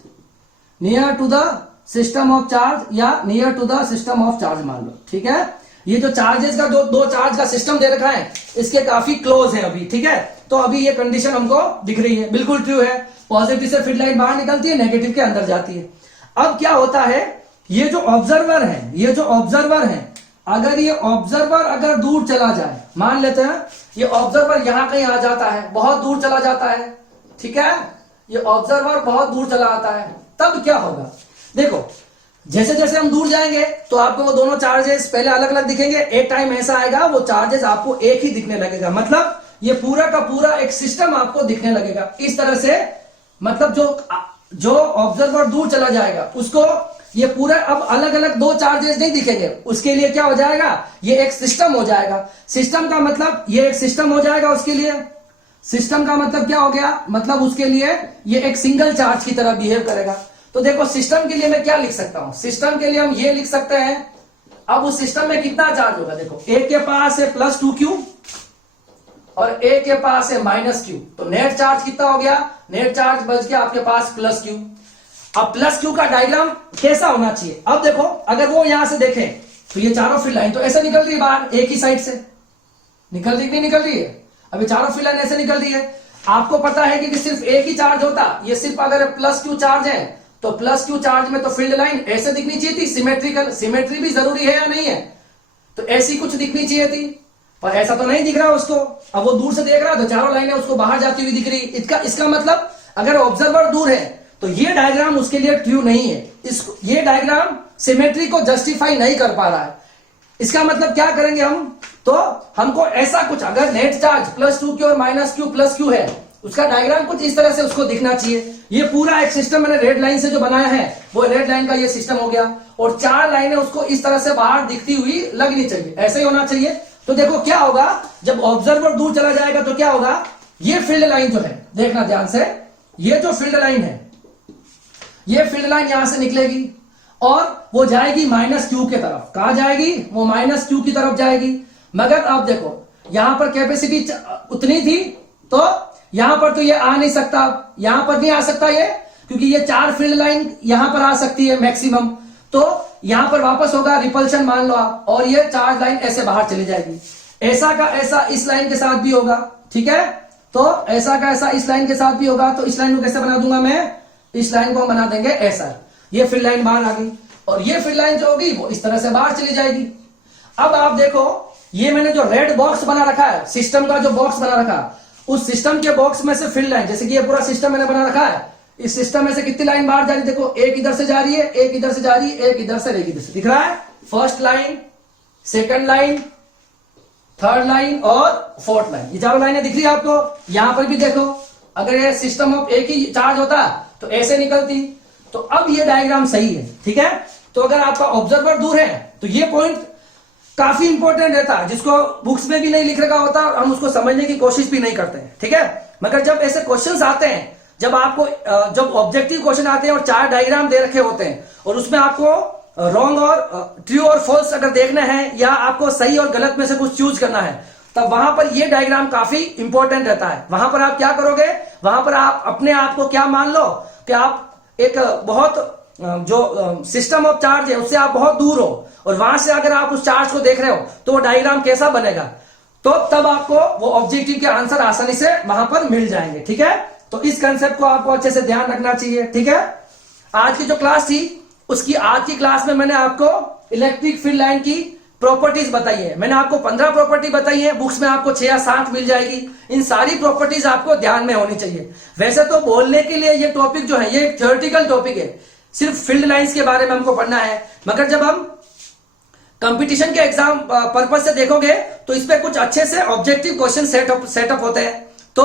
near to the system of charge या near to the system of charge मान लो। ठीक है, ये जो चार्जेस का दो चार्ज का सिस्टम दे रखा है, इसके काफी क्लोज है अभी। ठीक है, तो अभी ये कंडीशन हमको दिख रही है, बिल्कुल ट्रू है। पॉजिटिव से फील्ड लाइन बाहर निकलती है, नेगेटिव के अंदर जाती है। अब क्या होता है, ये जो ऑब्जर्वर है, ये जो ऑब्जर्वर है, अगर ये ऑब्जर्वर अगर दूर चला जाए, मान लेते हैं ये ऑब्जर्वर यहां कहीं आ जाता है, बहुत दूर चला जाता है, ठीक है, ये ऑब्जर्वर बहुत दूर चला आता है, तब क्या होगा? देखो जैसे जैसे हम दूर जाएंगे तो आपको वो दोनों चार्जेस पहले अलग अलग दिखेंगे, एक टाइम ऐसा आएगा वो चार्जेस आपको एक ही दिखने लगेगा, मतलब ये पूरा का पूरा एक सिस्टम आपको दिखने लगेगा इस तरह से। मतलब जो ऑब्जर्वर दूर चला जाएगा उसको ये पूरा अब अलग अलग दो चार्जेस नहीं दिखेंगे, उसके लिए क्या हो जाएगा, ये एक सिस्टम हो जाएगा। सिस्टम का मतलब ये एक सिस्टम हो जाएगा, उसके लिए सिस्टम का मतलब क्या हो गया, मतलब उसके लिए ये एक सिंगल चार्ज की तरह बिहेव करेगा। तो देखो सिस्टम के लिए मैं क्या लिख सकता हूं, सिस्टम के लिए हम ये लिख सकते हैं, अब उस सिस्टम में कितना चार्ज होगा, देखो एक के पास है +2q और एक के पास है -q, तो नेट चार्ज कितना हो गया, नेट चार्ज बच गया आपके पास +q। अब +q का डायग्राम कैसा होना चाहिए, अब देखो अगर वो यहां से देखें तो ये चारों फील्ड लाइन तो ऐसे निकल रही है बाहर, एक ही साइड से निकल रही नहीं निकल रही है, अभी चारों फील्ड लाइन ऐसे निकल रही है। आपको पता है कि सिर्फ एक ही चार्ज होता, ये सिर्फ अगर +q चार्ज है तो +q चार्ज में तो फील्ड लाइन ऐसे दिखनी चाहिए थी, सिमेट्रिकल, सिमेट्री भी जरूरी है या नहीं है, तो ऐसी कुछ दिखनी चाहिए थी, पर ऐसा तो नहीं दिख रहा उसको। अब वो दूर से देख रहा है तो चारों लाइनें उसको बाहर जाती हुई दिख रही, इसका मतलब अगर ऑब्जर्वर दूर है तो ये डायग्राम उसके लिए ट्रू नहीं है, ये डायग्राम सिमेट्री को जस्टिफाई नहीं कर पा रहा है। इसका मतलब क्या करेंगे हम, तो हमको ऐसा कुछ, अगर नेट चार्ज +2q और -q है, उसका डायग्राम कुछ इस तरह से उसको दिखना चाहिए। ये पूरा एक सिस्टम मैंने रेड लाइन से जो बनाया है वो रेड लाइन का ये सिस्टम हो गया, और चार लाइनें उसको इस तरह से बाहर दिखती हुई लगनी चाहिए, ऐसे ही होना चाहिए। तो देखो क्या होगा, जब ऑब्जर्वर दूर चला जाएगा तो क्या होगा, ये फील्ड लाइन जो है, देखना ध्यान से, ये जो फील्ड लाइन है, ये फील्ड लाइन यहां से निकलेगी और वो जाएगी -q के तरफ। कहां जाएगी, वो -q की तरफ जाएगी। मगर अब देखो यहां पर कैपेसिटी उतनी थी तो यहां पर तो ये आ नहीं सकता, यहां पर नहीं आ सकता ये, क्योंकि ये चार फील्ड लाइन यहां पर आ सकती है मैक्सिमम, तो यहां पर वापस होगा रिपल्शन मान लो आप, और ये चार्ज लाइन ऐसे बाहर चली जाएगी। ऐसा का ऐसा इस लाइन के साथ भी होगा, ठीक है, तो ऐसा का ऐसा इस लाइन के साथ भी होगा। तो इस लाइन को कैसे बना दूंगा मैं, इस लाइन को बना देंगे ऐसा, ये फील्ड लाइन बाहर आ गई, और ये फील्ड लाइन जो होगी वो इस तरह से बाहर चली जाएगी। अब आप देखो ये मैंने जो रेड बॉक्स बना रखा है, सिस्टम का जो बॉक्स बना रखा, उस सिस्टम के बॉक्स में से फील्ड लाइन, जैसे कि ये पूरा सिस्टम मैंने बना रखा है, इस सिस्टम में से कितनी लाइन बाहर जा रही है, देखो एक इधर से जा रही है, एक इधर से जा रही है, एक इधर से, एक इधर से, दिख रहा है, first line, second line, third line और फोर्थ लाइन, ये चारों लाइनें दिख रही है आपको। यहां पर भी देखो अगर ये सिस्टम ऑफ एक ही चार्ज होता तो ऐसे निकलती। तो अब ये डायग्राम सही है, ठीक है। तो अगर आपका ऑब्जर्वर दूर है तो ये पॉइंट काफी इंपॉर्टेंट रहता है, जिसको बुक्स में भी नहीं लिख रखा होता और हम उसको समझने की कोशिश भी नहीं करते हैं, ठीक है। मगर जब ऐसे क्वेश्चंस आते हैं, जब आपको जब ऑब्जेक्टिव क्वेश्चन आते हैं और चार डायग्राम दे रखे होते हैं और उसमें आपको रॉन्ग और ट्रू और फॉल्स अगर देखना है या आपको सही और गलत में से कुछ चूज करना है, तब वहां पर ये डायग्राम काफी इंपॉर्टेंट रहता है। वहां पर आप क्या करोगे, वहां पर आप अपने आप को क्या मान लो कि आप एक बहुत जो सिस्टम ऑफ चार्ज है उससे आप बहुत दूर हो, और वहां से अगर आप उस चार्ज को देख रहे हो तो वो डायग्राम कैसा बनेगा, तो तब आपको वो ऑब्जेक्टिव के आंसर आसानी से वहां पर मिल जाएंगे, ठीक है। तो इस कंसेप्ट को आपको अच्छे से ध्यान रखना चाहिए, ठीक है। आज की जो क्लास थी उसकी आज की क्लास में मैंने आपको इलेक्ट्रिक फील्ड लाइन की प्रॉपर्टीज बताई है। मैंने आपको 15 प्रॉपर्टी बताई है, बुक्स में आपको 6 या 7 मिल जाएगी। इन सारी प्रॉपर्टीज आपको ध्यान में होनी चाहिए। वैसे तो बोलने के लिए ये टॉपिक जो है ये थ्योरेटिकल टॉपिक है, सिर्फ फील्ड लाइंस के बारे में हमको पढ़ना है, मगर जब हम कंपटीशन के एग्जाम पर्पज से देखोगे तो इस पे कुछ अच्छे से ऑब्जेक्टिव क्वेश्चन सेटअप होते हैं। तो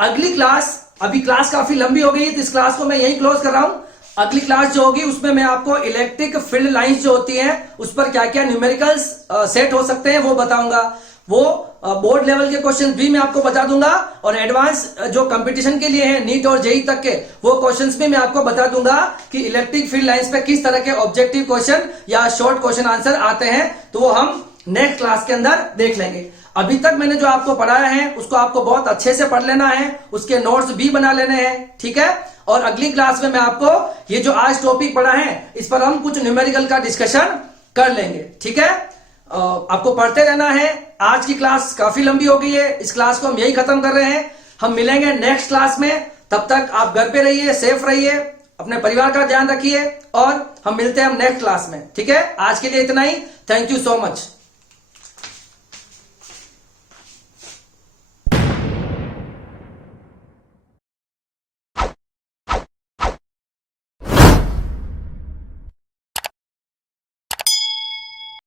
अगली क्लास, अभी क्लास काफी लंबी हो गई है तो इस क्लास को मैं यहीं क्लोज कर रहा हूं। अगली क्लास जो होगी उसमें मैं आपको इलेक्ट्रिक फील्ड लाइंस जो होती हैं उस पर क्या क्या न्यूमेरिकल्स सेट हो सकते हैं वो बताऊंगा। वो बोर्ड लेवल के क्वेश्चन भी मैं आपको बता दूंगा, और एडवांस जो कंपटीशन के लिए है नीट और जेई तक के वो क्वेश्चंस भी मैं आपको बता दूंगा कि इलेक्ट्रिक फील्ड लाइंस पे किस तरह के ऑब्जेक्टिव क्वेश्चन या शॉर्ट क्वेश्चन आंसर आते हैं, तो वो हम नेक्स्ट क्लास के अंदर देख लेंगे। अभी तक मैंने जो आपको पढ़ाया है उसको आपको बहुत अच्छे से पढ़ लेना है, उसके नोट्स भी बना लेने हैं, ठीक है। और अगली क्लास में मैं आपको ये जो आज टॉपिक पढ़ा है इस पर हम कुछ न्यूमेरिकल का डिस्कशन कर लेंगे, ठीक है। आपको पढ़ते रहना है। आज की क्लास काफी लंबी हो गई है, इस क्लास को हम यही खत्म कर रहे हैं। हम मिलेंगे नेक्स्ट क्लास में, तब तक आप घर पे रहिए, सेफ रहिए, अपने परिवार का ध्यान रखिए, और हम मिलते हैं हम नेक्स्ट क्लास में, ठीक है। आज के लिए इतना ही। Thank you so much.